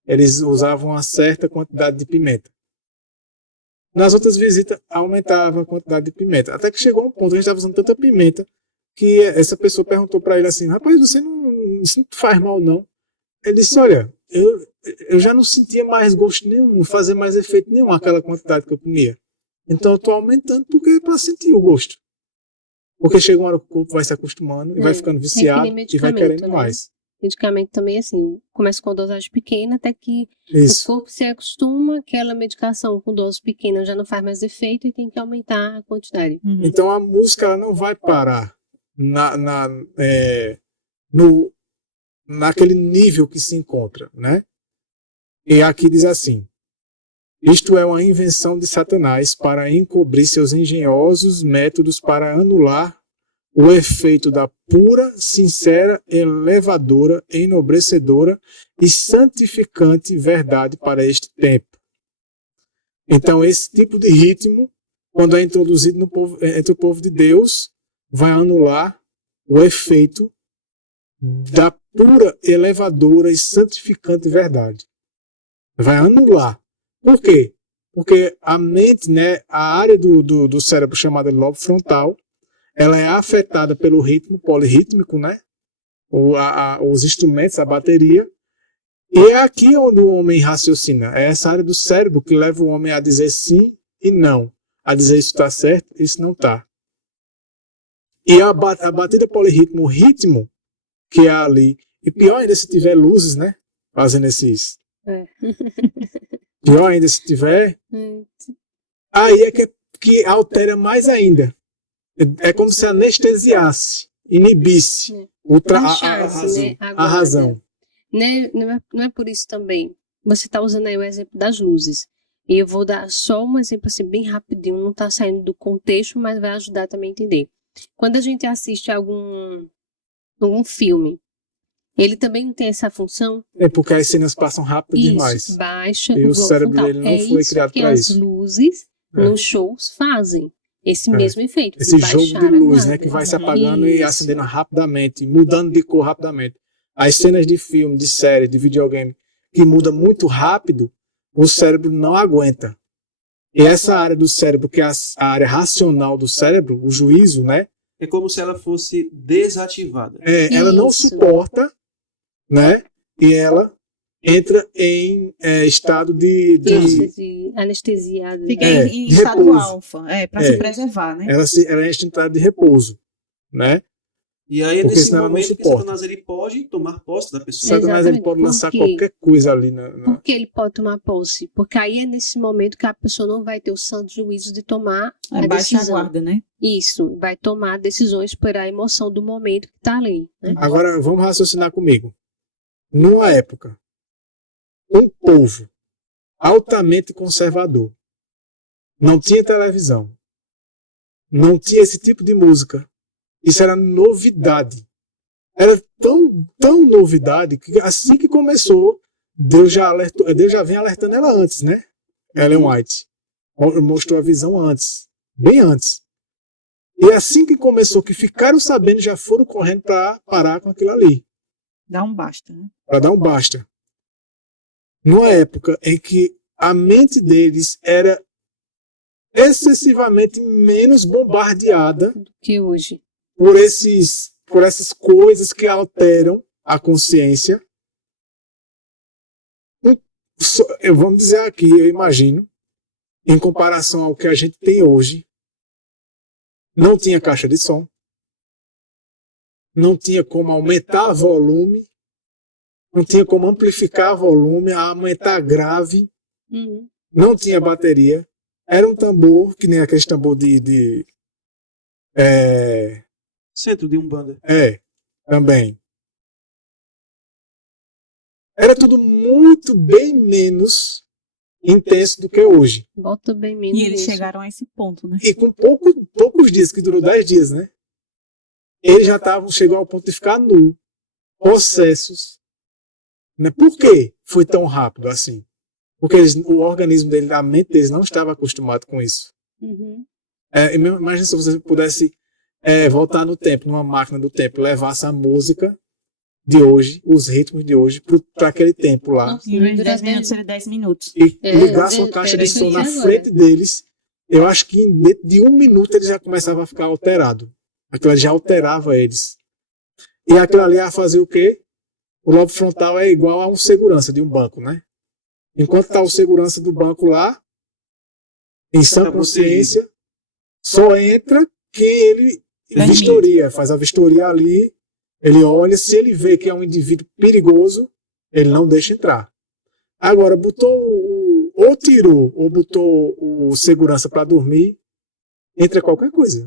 eles usavam uma certa quantidade de pimenta. Nas outras visitas, aumentava a quantidade de pimenta. Até que chegou um ponto, a gente estava usando tanta pimenta, que essa pessoa perguntou para ele assim, rapaz, isso não faz mal não. Ele disse, olha, eu já não sentia mais gosto nenhum, não fazia mais efeito nenhum aquela quantidade que eu comia. Então eu estou aumentando porque é para sentir o gosto. Porque chega uma hora que o corpo vai se acostumando e vai ficando viciado e vai querendo mais. Medicamento também, assim, começa com dosagem pequena, até que o corpo se acostuma, aquela medicação com dose pequena já não faz mais efeito e tem que aumentar a quantidade. Então a música ela não vai parar naquele nível que se encontra, né? E aqui diz assim, isto é uma invenção de Satanás para encobrir seus engenhosos métodos para anular o efeito da pura, sincera, elevadora, enobrecedora e santificante verdade para este tempo. Então, esse tipo de ritmo, quando é introduzido entre o povo de Deus, vai anular o efeito da pura, elevadora e santificante verdade. Vai anular. Por quê? Porque a mente, né, a área do cérebro chamada lobo frontal, ela é afetada pelo ritmo polirrítmico, né? Os instrumentos, a bateria. E é aqui onde o homem raciocina. É essa área do cérebro que leva o homem a dizer sim e não. A dizer isso está certo, isso não está. E a batida polirrítmica, o ritmo que é ali. E pior ainda se tiver luzes, né? Fazendo esses... Pior ainda se tiver... Aí é que altera mais ainda. É como se anestesiasse, inibisse a razão. Não é por isso também. Você está usando aí o exemplo das luzes. E eu vou dar só um exemplo assim, bem rapidinho, não está saindo do contexto, mas vai ajudar também a entender. Quando a gente assiste algum filme, ele também não tem essa função? É porque as cenas passam rápido demais. Baixa e o cérebro dele não foi criado para isso. As luzes nos shows fazem. Esse mesmo efeito. Esse jogo de luz, né, que vai se apagando e acendendo rapidamente, mudando de cor rapidamente. As cenas de filme, de série, de videogame, que muda muito rápido, o cérebro não aguenta. E essa área do cérebro, que é a área racional do cérebro, o juízo, né, É como se ela fosse desativada. Ela não Isso. suporta, né? E ela entra em estado de Anestesiada. Fica É, em de estado repouso. alfa, para se preservar, né? ela entra em estado de repouso, né? E aí é Porque nesse senão ela não momento que suporta. Satanás ele pode tomar posse da pessoa. Satanás ele Exatamente. pode lançar Por quê? qualquer coisa ali Por que ele pode tomar posse? Porque aí é nesse momento que a pessoa não vai ter o santo juízo de tomar a Baixa a decisão. guarda, né? Isso, vai tomar decisões por a emoção do momento que está ali. Né? Agora vamos raciocinar comigo. Numa época, um povo altamente conservador não tinha televisão, não tinha esse tipo de música. Isso era novidade. Era tão novidade que assim que começou, Deus já vem alertando ela antes, né? Ellen White mostrou a visão antes, bem antes. E assim que começou, que ficaram sabendo, já foram correndo para parar com aquilo ali. Dá um basta, né? Para dar um basta. Numa época em que a mente deles era excessivamente menos bombardeada Que hoje. por essas coisas que alteram a consciência. Vamos dizer aqui, eu imagino, em comparação ao que a gente tem hoje, não tinha caixa de som, não tinha como aumentar volume, não tinha como amplificar volume, aumentar grave, não tinha bateria. Era um tambor, que nem aquele tambor Centro de Umbanda. Também. Era tudo muito bem menos intenso do que hoje. Bota bem menos. E eles nisso. chegaram a esse ponto, né? E com poucos dias, que durou 10 dias, né? Eles já chegou ao ponto de ficar nu. Possessos. Né? Por que foi tão rápido assim? Porque o organismo dele, a mente deles não estava acostumado com isso. Imagina se você pudesse voltar no tempo, numa máquina do tempo, levasse a música de hoje, os ritmos de hoje, para aquele tempo lá. Em vez de 10 minutos, seria 10 minutos. E ligasse uma caixa de som na frente deles, eu acho que dentro de 1 minuto ele já começava a ficar alterado. Aquilo já alterava eles. E aquilo ali ia fazer o quê? O lobo frontal é igual a um segurança de um banco, né? Enquanto está o segurança do banco lá, em sã consciência, só entra quem ele vistoria, faz a vistoria ali, ele olha, se ele vê que é um indivíduo perigoso, ele não deixa entrar. Agora, ou tirou, ou botou o segurança para dormir, entra qualquer coisa,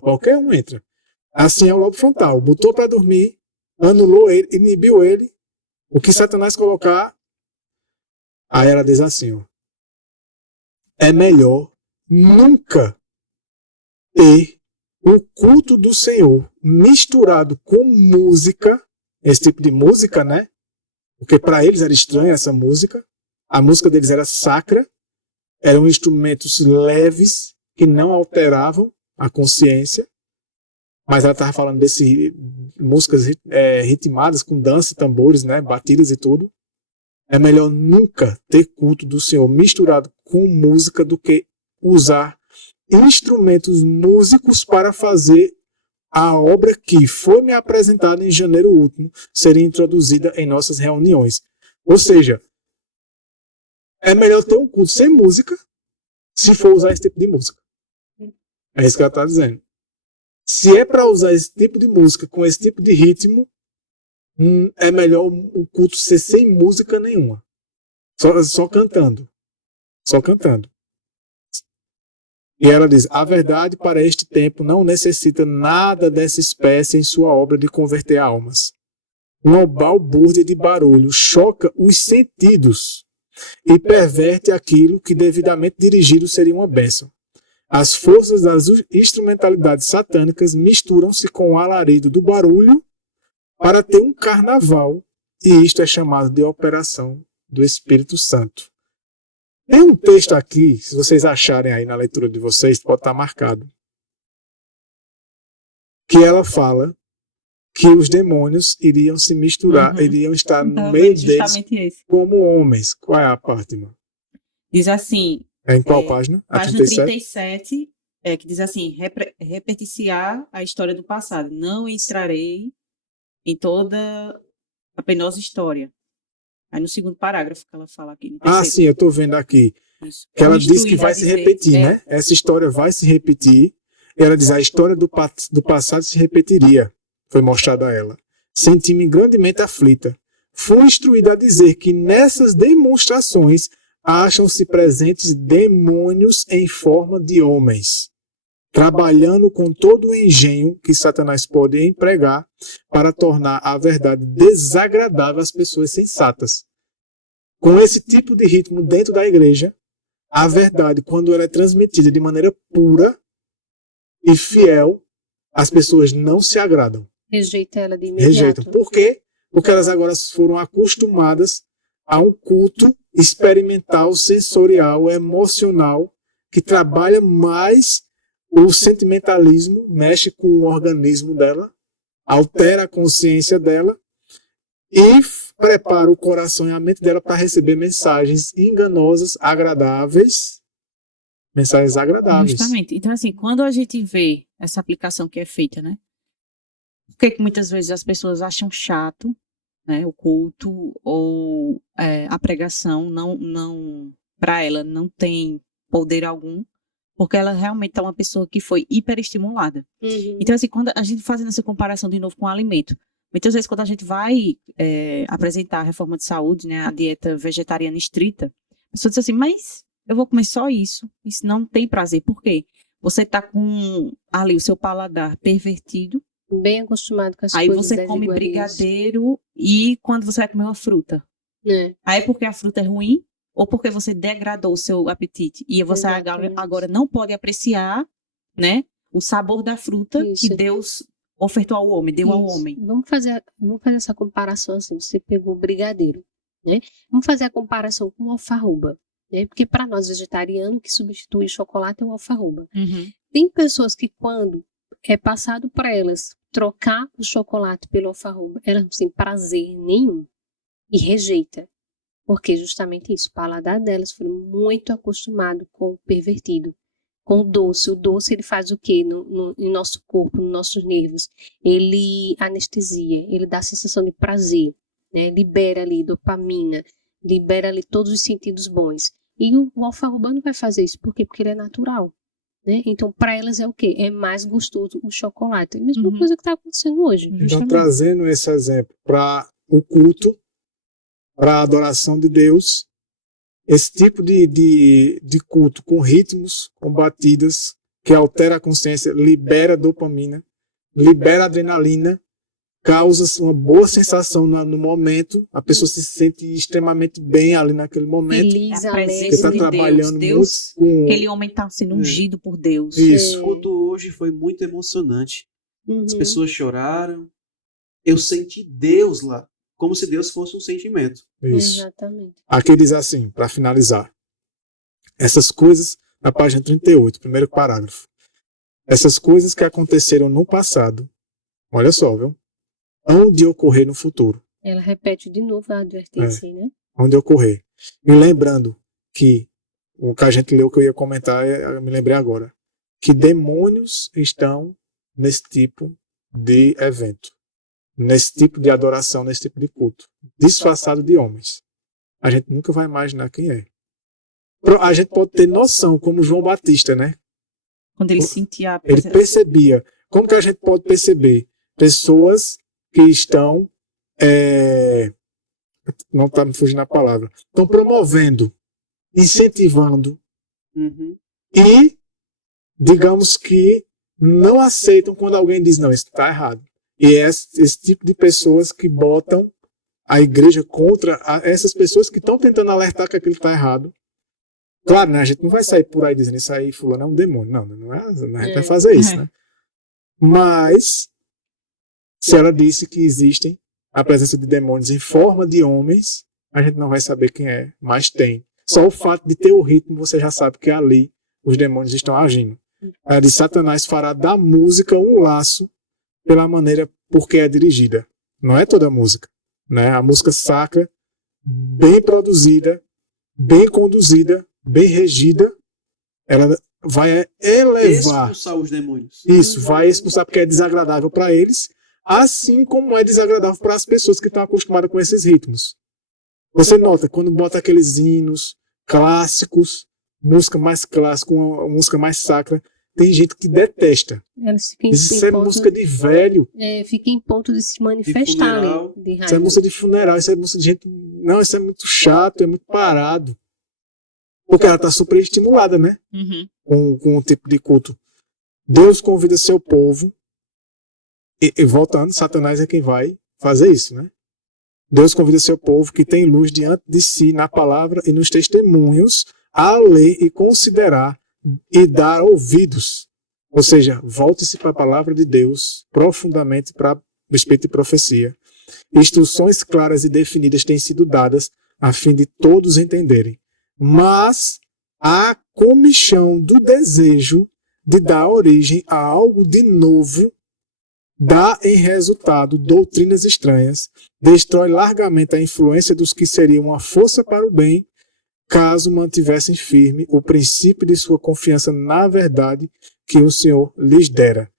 qualquer um entra. Assim é o lobo frontal, botou para dormir, anulou ele, inibiu ele, o que Satanás colocar, aí ela diz assim, ó, é melhor nunca ter o culto do Senhor misturado com música, esse tipo de música, né? Porque para eles era estranha essa música. A música deles era sacra, eram instrumentos leves que não alteravam a consciência, mas ela estava falando desse músicas ritmadas com dança, tambores, né? Batidas e tudo. É melhor nunca ter culto do Senhor misturado com música do que usar instrumentos músicos para fazer a obra que foi me apresentada em janeiro último ser introduzida em nossas reuniões. Ou seja, é melhor ter um culto sem música se for usar esse tipo de música. É isso que ela está dizendo. Se é para usar esse tipo de música com esse tipo de ritmo, é melhor o culto ser sem música nenhuma. Só cantando. Só cantando. E ela diz, a verdade para este tempo não necessita nada dessa espécie em sua obra de converter almas. Uma balbúrdia de barulho choca os sentidos e perverte aquilo que devidamente dirigido seria uma bênção. As forças das instrumentalidades satânicas misturam-se com o alarido do barulho para ter um carnaval, e isto é chamado de operação do Espírito Santo. Tem um texto aqui, se vocês acharem aí na leitura de vocês, pode estar marcado, que ela fala que os demônios iriam se misturar, iriam estar no meio deles como homens. Qual é a parte, irmão? Diz assim... É em qual página? A Página 37? 37, que diz assim, repeticiar a história do passado. Não entrarei em toda a penosa história. Aí no segundo parágrafo que ela fala aqui. Sim, eu estou vendo aqui. Isso. Que ela diz que vai se repetir, né? Essa história vai se repetir. E ela diz, a história do passado se repetiria. Foi mostrada a ela. Senti-me grandemente aflita. Fui instruída a dizer que nessas demonstrações acham-se presentes demônios em forma de homens, trabalhando com todo o engenho que Satanás pode empregar para tornar a verdade desagradável às pessoas sensatas. Com esse tipo de ritmo dentro da igreja, a verdade, quando ela é transmitida de maneira pura e fiel, as pessoas não se agradam. Rejeita ela de imediato. Rejeitam. Por quê? Porque elas agora foram acostumadas a um culto experimental, sensorial, emocional, que trabalha mais o sentimentalismo, mexe com o organismo dela, altera a consciência dela e prepara o coração e a mente dela para receber mensagens enganosas, agradáveis. Mensagens agradáveis. Justamente. Então, assim, quando a gente vê essa aplicação que é feita, né? Por que muitas vezes as pessoas acham chato, né, o culto ou a pregação, não para ela não tem poder algum, porque ela realmente é uma pessoa que foi hiperestimulada. Uhum. Então, assim, quando a gente fazendo essa comparação de novo com o alimento, muitas vezes quando a gente vai apresentar a reforma de saúde, né, a dieta vegetariana estrita, a pessoa diz assim, mas eu vou comer só isso não tem prazer. Por quê? Você está com ali o seu paladar pervertido, bem acostumado com as aí coisas. você das come iguarias. brigadeiro e quando você vai comer uma fruta. Aí é porque a fruta é ruim ou porque você degradou o seu apetite. E você agora não pode apreciar, né, o sabor da fruta que Deus ofertou ao homem, deu ao homem. Vamos fazer essa comparação assim. Você pegou o brigadeiro, né? Vamos fazer a comparação com o alfarroba, né? Porque para nós vegetarianos, o que substitui o chocolate é o alfarroba. Uhum. Tem pessoas que quando é passado para elas trocar o chocolate pelo alfarroba, elas não têm prazer nenhum e rejeita. Porque justamente isso, o paladar delas foi muito acostumado com o pervertido, com o doce. O doce ele faz o quê no nosso corpo, nos nossos nervos? Ele anestesia, ele dá a sensação de prazer, né? Libera ali dopamina, libera ali todos os sentidos bons. E o alfarroba não vai fazer isso, por quê? Porque ele é natural. Né? Então, para elas é o quê? É mais gostoso o chocolate. É a mesma coisa que está acontecendo hoje. Então, trazendo esse exemplo para o culto, para a adoração de Deus, esse tipo de culto com ritmos, com batidas, que altera a consciência, libera dopamina, libera adrenalina, causa uma boa sensação no momento, a pessoa se sente extremamente bem ali naquele momento. Feliz, a alegre. presença de trabalhando Deus, muito com... aquele homem está sendo ungido por Deus. Isso. O culto hoje foi muito emocionante. As Uhum. pessoas choraram. Eu senti Deus lá, como se Deus fosse um sentimento. Isso. Exatamente. Aqui diz assim, para finalizar. Essas coisas, na página 38, primeiro parágrafo. Essas coisas que aconteceram no passado, olha só, viu? Hão de ocorrer no futuro. Ela repete de novo a advertência, né? Hão de ocorrer. E lembrando que o que a gente leu que eu ia comentar, eu me lembrei agora, que demônios estão nesse tipo de evento, nesse tipo de adoração, nesse tipo de culto, disfarçado de homens. A gente nunca vai imaginar quem é. A gente pode ter noção, como João Batista, né? Quando ele sentia a Ele presença. percebia. Como que a gente pode perceber? Pessoas que estão, não está me fugindo a palavra, estão promovendo, incentivando e, digamos que, não aceitam quando alguém diz, não, isso está errado. E é esse tipo de pessoas que botam a igreja contra essas pessoas que estão tentando alertar que aquilo está errado. Claro, né, a gente não vai sair por aí dizendo isso aí, fulano é um demônio. Não a gente vai fazer isso, né? Mas, se ela disse que existem a presença de demônios em forma de homens, a gente não vai saber quem é, mas tem. Só o fato de ter o ritmo, você já sabe que ali os demônios estão agindo. Ela diz, Satanás fará da música um laço pela maneira por que é dirigida. Não é toda a música, né? A música sacra, bem produzida, bem conduzida, bem regida, ela vai elevar. Expulsar os demônios. Isso, vai expulsar porque é desagradável para eles, assim como é desagradável para as pessoas que estão acostumadas com esses ritmos. Você nota, quando bota aqueles hinos clássicos, música mais clássica, uma música mais sacra, tem gente que detesta. Isso é música de velho. Fica em ponto de se manifestar ali. Isso é música de funeral, isso é música de gente... Não, isso é muito chato, é muito parado. Porque ela está superestimulada, né? Com o tipo de culto. Deus convida seu povo, e voltando, Satanás é quem vai fazer isso, né? Deus convida seu povo que tem luz diante de si na palavra e nos testemunhos a ler e considerar e dar ouvidos. Ou seja, volte-se para a palavra de Deus profundamente para respeito e profecia. Instruções claras e definidas têm sido dadas a fim de todos entenderem. Mas a comichão do desejo de dar origem a algo de novo dá em resultado doutrinas estranhas, destrói largamente a influência dos que seriam uma força para o bem, caso mantivessem firme o princípio de sua confiança na verdade que o Senhor lhes dera.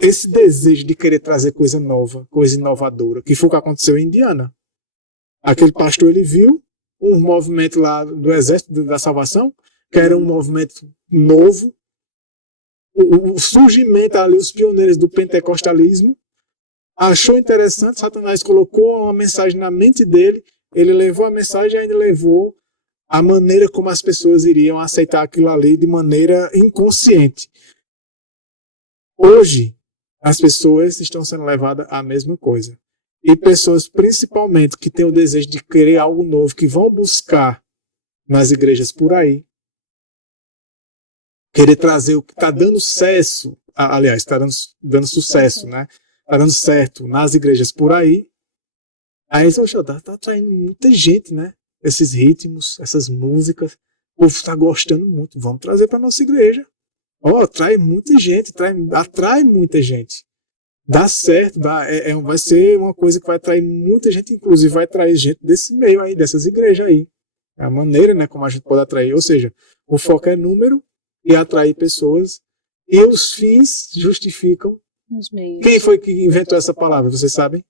Esse desejo de querer trazer coisa nova, coisa inovadora, que foi o que aconteceu em Indiana. Aquele pastor, ele viu um movimento lá do Exército da Salvação, que era um movimento novo, o surgimento ali, os pioneiros do pentecostalismo, achou interessante, Satanás colocou uma mensagem na mente dele, ele levou a mensagem e ainda levou a maneira como as pessoas iriam aceitar aquilo ali de maneira inconsciente. Hoje, as pessoas estão sendo levadas à mesma coisa. E pessoas, principalmente, que têm o desejo de querer algo novo, que vão buscar nas igrejas por aí, querer trazer o que está dando sucesso, aliás, está dando sucesso, né? Está dando certo nas igrejas por aí. Aí está atraindo muita gente, né? Esses ritmos, essas músicas. O povo está gostando muito. Vamos trazer para a nossa igreja. Atrai muita gente, atrai muita gente. Dá certo, vai ser uma coisa que vai atrair muita gente, inclusive vai atrair gente desse meio aí, dessas igrejas aí. É a maneira, né, como a gente pode atrair. Ou seja, o foco é número e atrair pessoas, e os fins justificam os meios. Quem foi que inventou essa palavra, vocês sabem?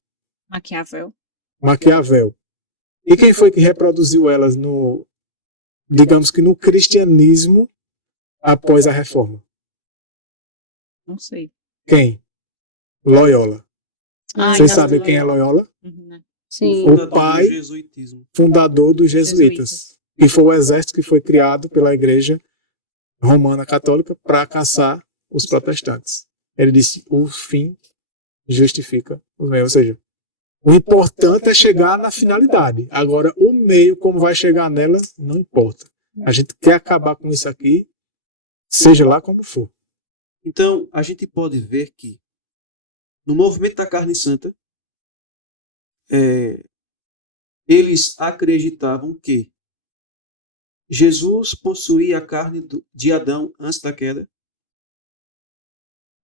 Maquiavel. E quem foi que reproduziu elas digamos que no cristianismo após a reforma? Não sei. Quem? Loyola. Vocês sabem quem é Loyola? Sim. O pai fundador dos jesuítas. Que foi o exército que foi criado pela igreja romana católica para caçar os protestantes. Ele disse, o fim justifica os meios. Ou seja, o importante é chegar na finalidade. Agora, o meio, como vai chegar nela, não importa. A gente quer acabar com isso aqui, seja lá como for. Então, a gente pode ver que no movimento da carne santa, eles acreditavam que Jesus possuía a carne de Adão antes da queda.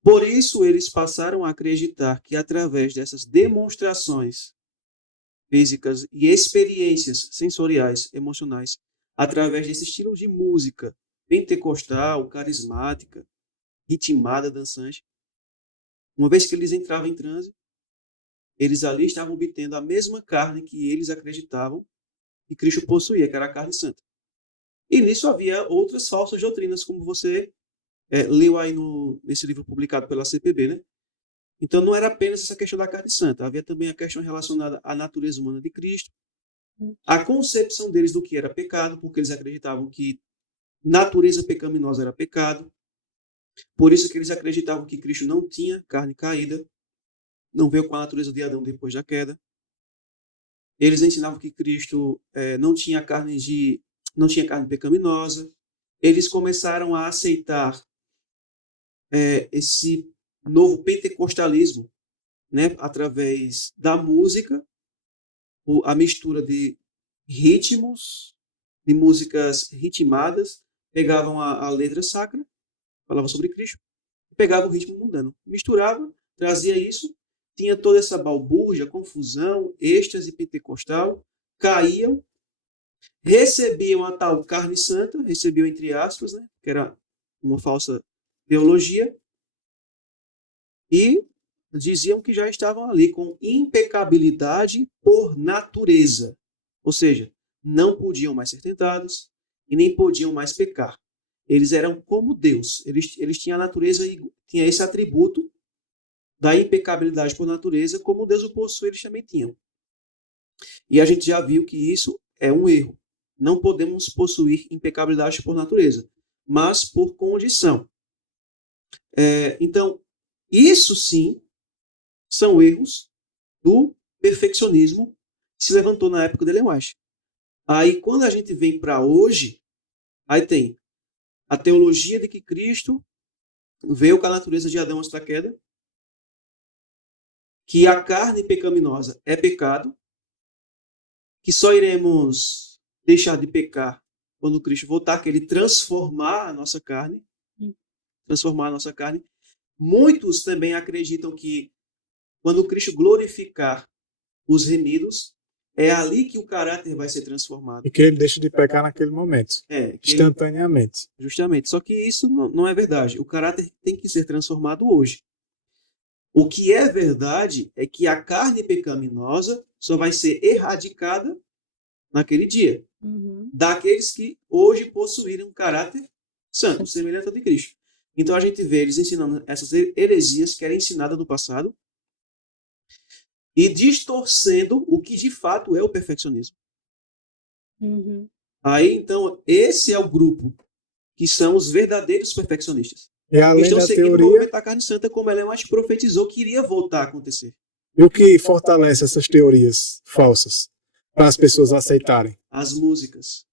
Por isso, eles passaram a acreditar que, através dessas demonstrações físicas e experiências sensoriais, emocionais, através desse estilo de música pentecostal, carismática, ritmada, dançante, uma vez que eles entravam em transe, eles ali estavam obtendo a mesma carne que eles acreditavam que Cristo possuía, que era a carne santa. E nisso havia outras falsas doutrinas, como você leu aí nesse livro publicado pela CPB, né? Então não era apenas essa questão da carne santa, havia também a questão relacionada à natureza humana de Cristo, a concepção deles do que era pecado, porque eles acreditavam que natureza pecaminosa era pecado, por isso que eles acreditavam que Cristo não tinha carne caída, não veio com a natureza de Adão depois da queda. Eles ensinavam que Cristo não tinha carne pecaminosa. Eles começaram a aceitar esse novo pentecostalismo, né, através da música, a mistura de ritmos, de músicas ritmadas, pegavam a letra sacra, falava sobre Cristo, e pegavam o ritmo mundano, misturava, trazia isso, tinha toda essa balbúrdia, confusão, êxtase pentecostal, caíam, recebiam a tal carne santa, recebiam entre aspas, né, que era uma falsa teologia e diziam que já estavam ali com impecabilidade por natureza. Ou seja, não podiam mais ser tentados e nem podiam mais pecar. Eles eram como Deus. Eles tinham a natureza, tinha esse atributo da impecabilidade por natureza, como Deus o possui, eles também tinham. E a gente já viu que isso é um erro. Não podemos possuir impecabilidade por natureza, mas por condição. Então, isso sim são erros do perfeccionismo que se levantou na época de Ellen White. Aí, quando a gente vem para hoje, aí tem a teologia de que Cristo veio com a natureza de Adão antes da queda, que a carne pecaminosa é pecado, que só iremos deixar de pecar quando Cristo voltar, que ele transformar a nossa carne. Muitos também acreditam que quando Cristo glorificar os remidos, é ali que o caráter vai ser transformado. E que ele deixa de pecar naquele momento, instantaneamente. Justamente. Só que isso não é verdade. O caráter tem que ser transformado hoje. O que é verdade é que a carne pecaminosa só vai ser erradicada naquele dia. Daqueles que hoje possuírem um caráter santo, semelhante ao de Cristo. Então a gente vê eles ensinando essas heresias que eram ensinadas no passado e distorcendo o que de fato é o perfeccionismo. Aí, então, esse é o grupo que são os verdadeiros perfeccionistas. E além estão da seguindo teoria, o movimento da carne santa, como Ellen White profetizou que iria voltar a acontecer. E o que fortalece essas teorias falsas para as pessoas aceitarem? As músicas.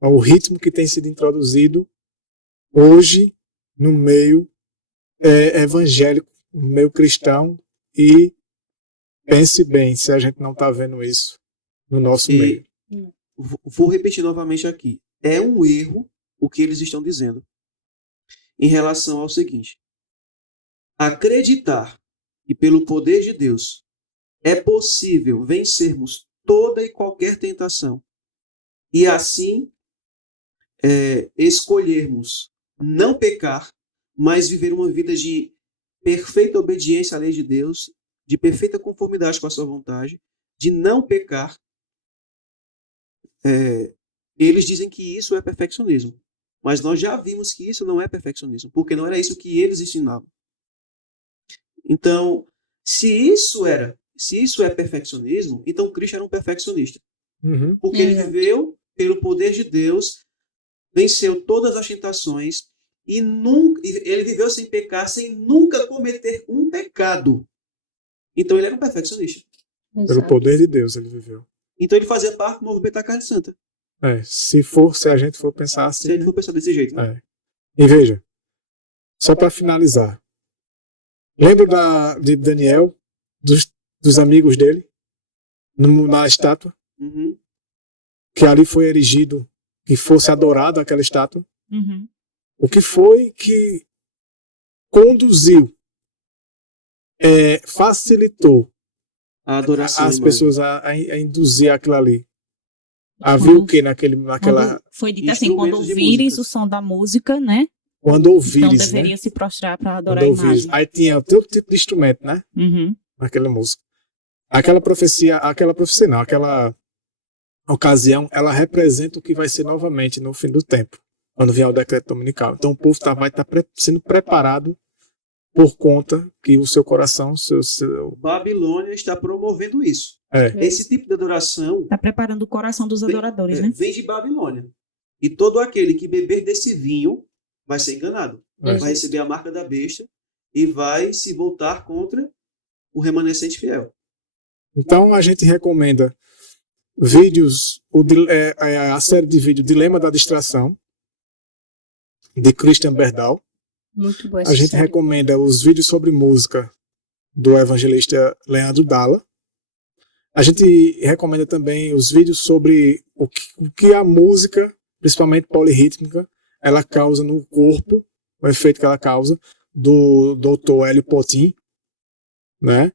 O ritmo que tem sido introduzido hoje no meio evangélico, no meio cristão, e pense bem se a gente não está vendo isso no nosso meio. Vou repetir novamente aqui. É um erro o que eles estão dizendo em relação ao seguinte: acreditar que pelo poder de Deus é possível vencermos toda e qualquer tentação e assim escolhermos não pecar, mas viver uma vida de perfeita obediência à lei de Deus, de perfeita conformidade com a sua vontade, de não pecar, eles dizem que isso é perfeccionismo. Mas nós já vimos que isso não é perfeccionismo, porque não era isso que eles ensinavam. Então, se isso é perfeccionismo, então Cristo era um perfeccionista. Porque ele viveu pelo poder de Deus, venceu todas as tentações e ele viveu sem pecar, sem nunca cometer um pecado. Então ele era um perfeccionista. Pelo poder de Deus ele viveu. Então ele fazia parte do movimento da carne santa. Se a gente for pensar assim. Se a gente for pensar desse jeito. Né? E veja, só para finalizar. Lembra de Daniel, dos amigos dele, na estátua? Que ali foi erigido, que fosse adorado aquela estátua? O que foi que conduziu, facilitou a adoração as pessoas a induzir aquilo ali? Havia o que naquela... Foi dito assim, quando ouvires o som da música, né? Quando ouvires, então deveria se prostrar para adorar quando a imagem. Aí tinha todo tipo de instrumento, né? Naquela música. Aquela ocasião, ela representa o que vai ser novamente no fim do tempo, quando vier o decreto dominical. Então o povo vai estar sendo preparado por conta que o seu coração... Babilônia está promovendo isso. Esse tipo de adoração... Está preparando o coração dos adoradores, né? Vem de Babilônia. E todo aquele que beber desse vinho vai ser enganado. Vai receber a marca da besta e vai se voltar contra o remanescente fiel. Então a gente recomenda vídeos, a série de vídeos Dilema da Distração, de Christian Berdal. Muito boa. A gente recomenda os vídeos sobre música do evangelista Leandro Dalla. A gente recomenda também os vídeos sobre o que a música, principalmente polirrítmica, ela causa no corpo, o efeito que ela causa, do Dr. Hélio Potin, né?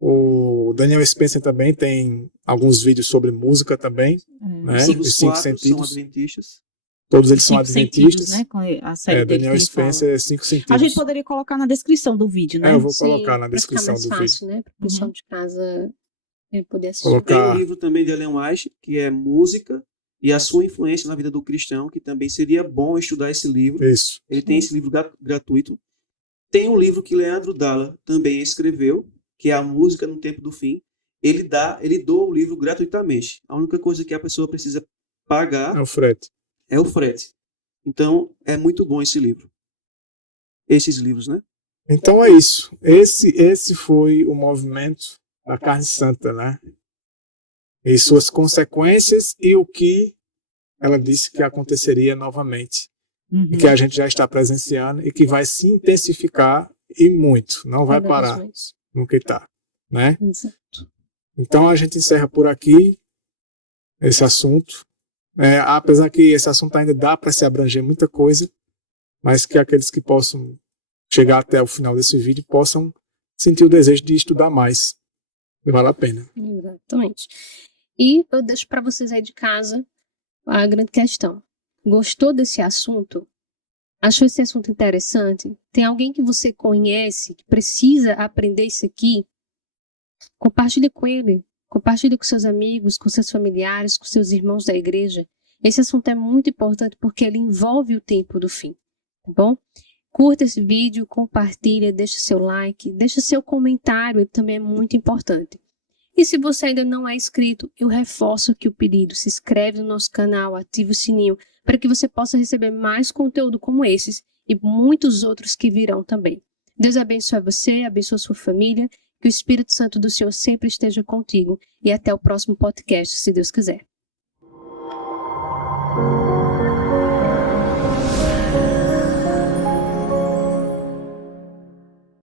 O Daniel Spencer também tem alguns vídeos sobre música também, né? Todos Os os 5 quatro sentidos. são adventistas. Todos eles são 5 sentidos, adventistas. né? Com a série dele Daniel que ele fala. Spencer é 5 sentidos. A gente poderia colocar na descrição do vídeo, né? Eu vou Sim, colocar na pra ficar descrição mais do fácil, vídeo. né? Para o pessoal de casa poder assistir. Colocar. Tem um livro também de Ellen White, que é Música e a Sua Influência na Vida do Cristão, que também seria bom estudar esse livro. Isso. Ele tem esse livro gratuito. Tem um livro que Leandro Dalla também escreveu, que é A Música no Tempo do Fim. Ele doa o livro gratuitamente. A única coisa que a pessoa precisa pagar É o frete. é o frete. Então, é muito bom esse livro. Esses livros, né? Então é isso. Esse foi o movimento da carne santa, né? E suas consequências e o que ela disse que aconteceria novamente. E que a gente já está presenciando e que vai se intensificar e muito. Não vai parar no que está, né? Exato. Então a gente encerra por aqui esse assunto. Apesar que esse assunto ainda dá para se abranger muita coisa, mas que aqueles que possam chegar até o final desse vídeo possam sentir o desejo de estudar mais. Vale a pena. Exatamente. E eu deixo para vocês aí de casa a grande questão. Gostou desse assunto? Achou esse assunto interessante? Tem alguém que você conhece que precisa aprender isso aqui? Compartilhe com ele. Compartilhe com seus amigos, com seus familiares, com seus irmãos da igreja. Esse assunto é muito importante porque ele envolve o tempo do fim, tá bom? Curta esse vídeo, compartilha, deixa seu like, deixa seu comentário, ele também é muito importante. E se você ainda não é inscrito, eu reforço aqui o pedido. Se inscreve no nosso canal, ativa o sininho, para que você possa receber mais conteúdo como esses e muitos outros que virão também. Deus abençoe você, abençoe sua família, que o Espírito Santo do Senhor sempre esteja contigo e até o próximo podcast, se Deus quiser.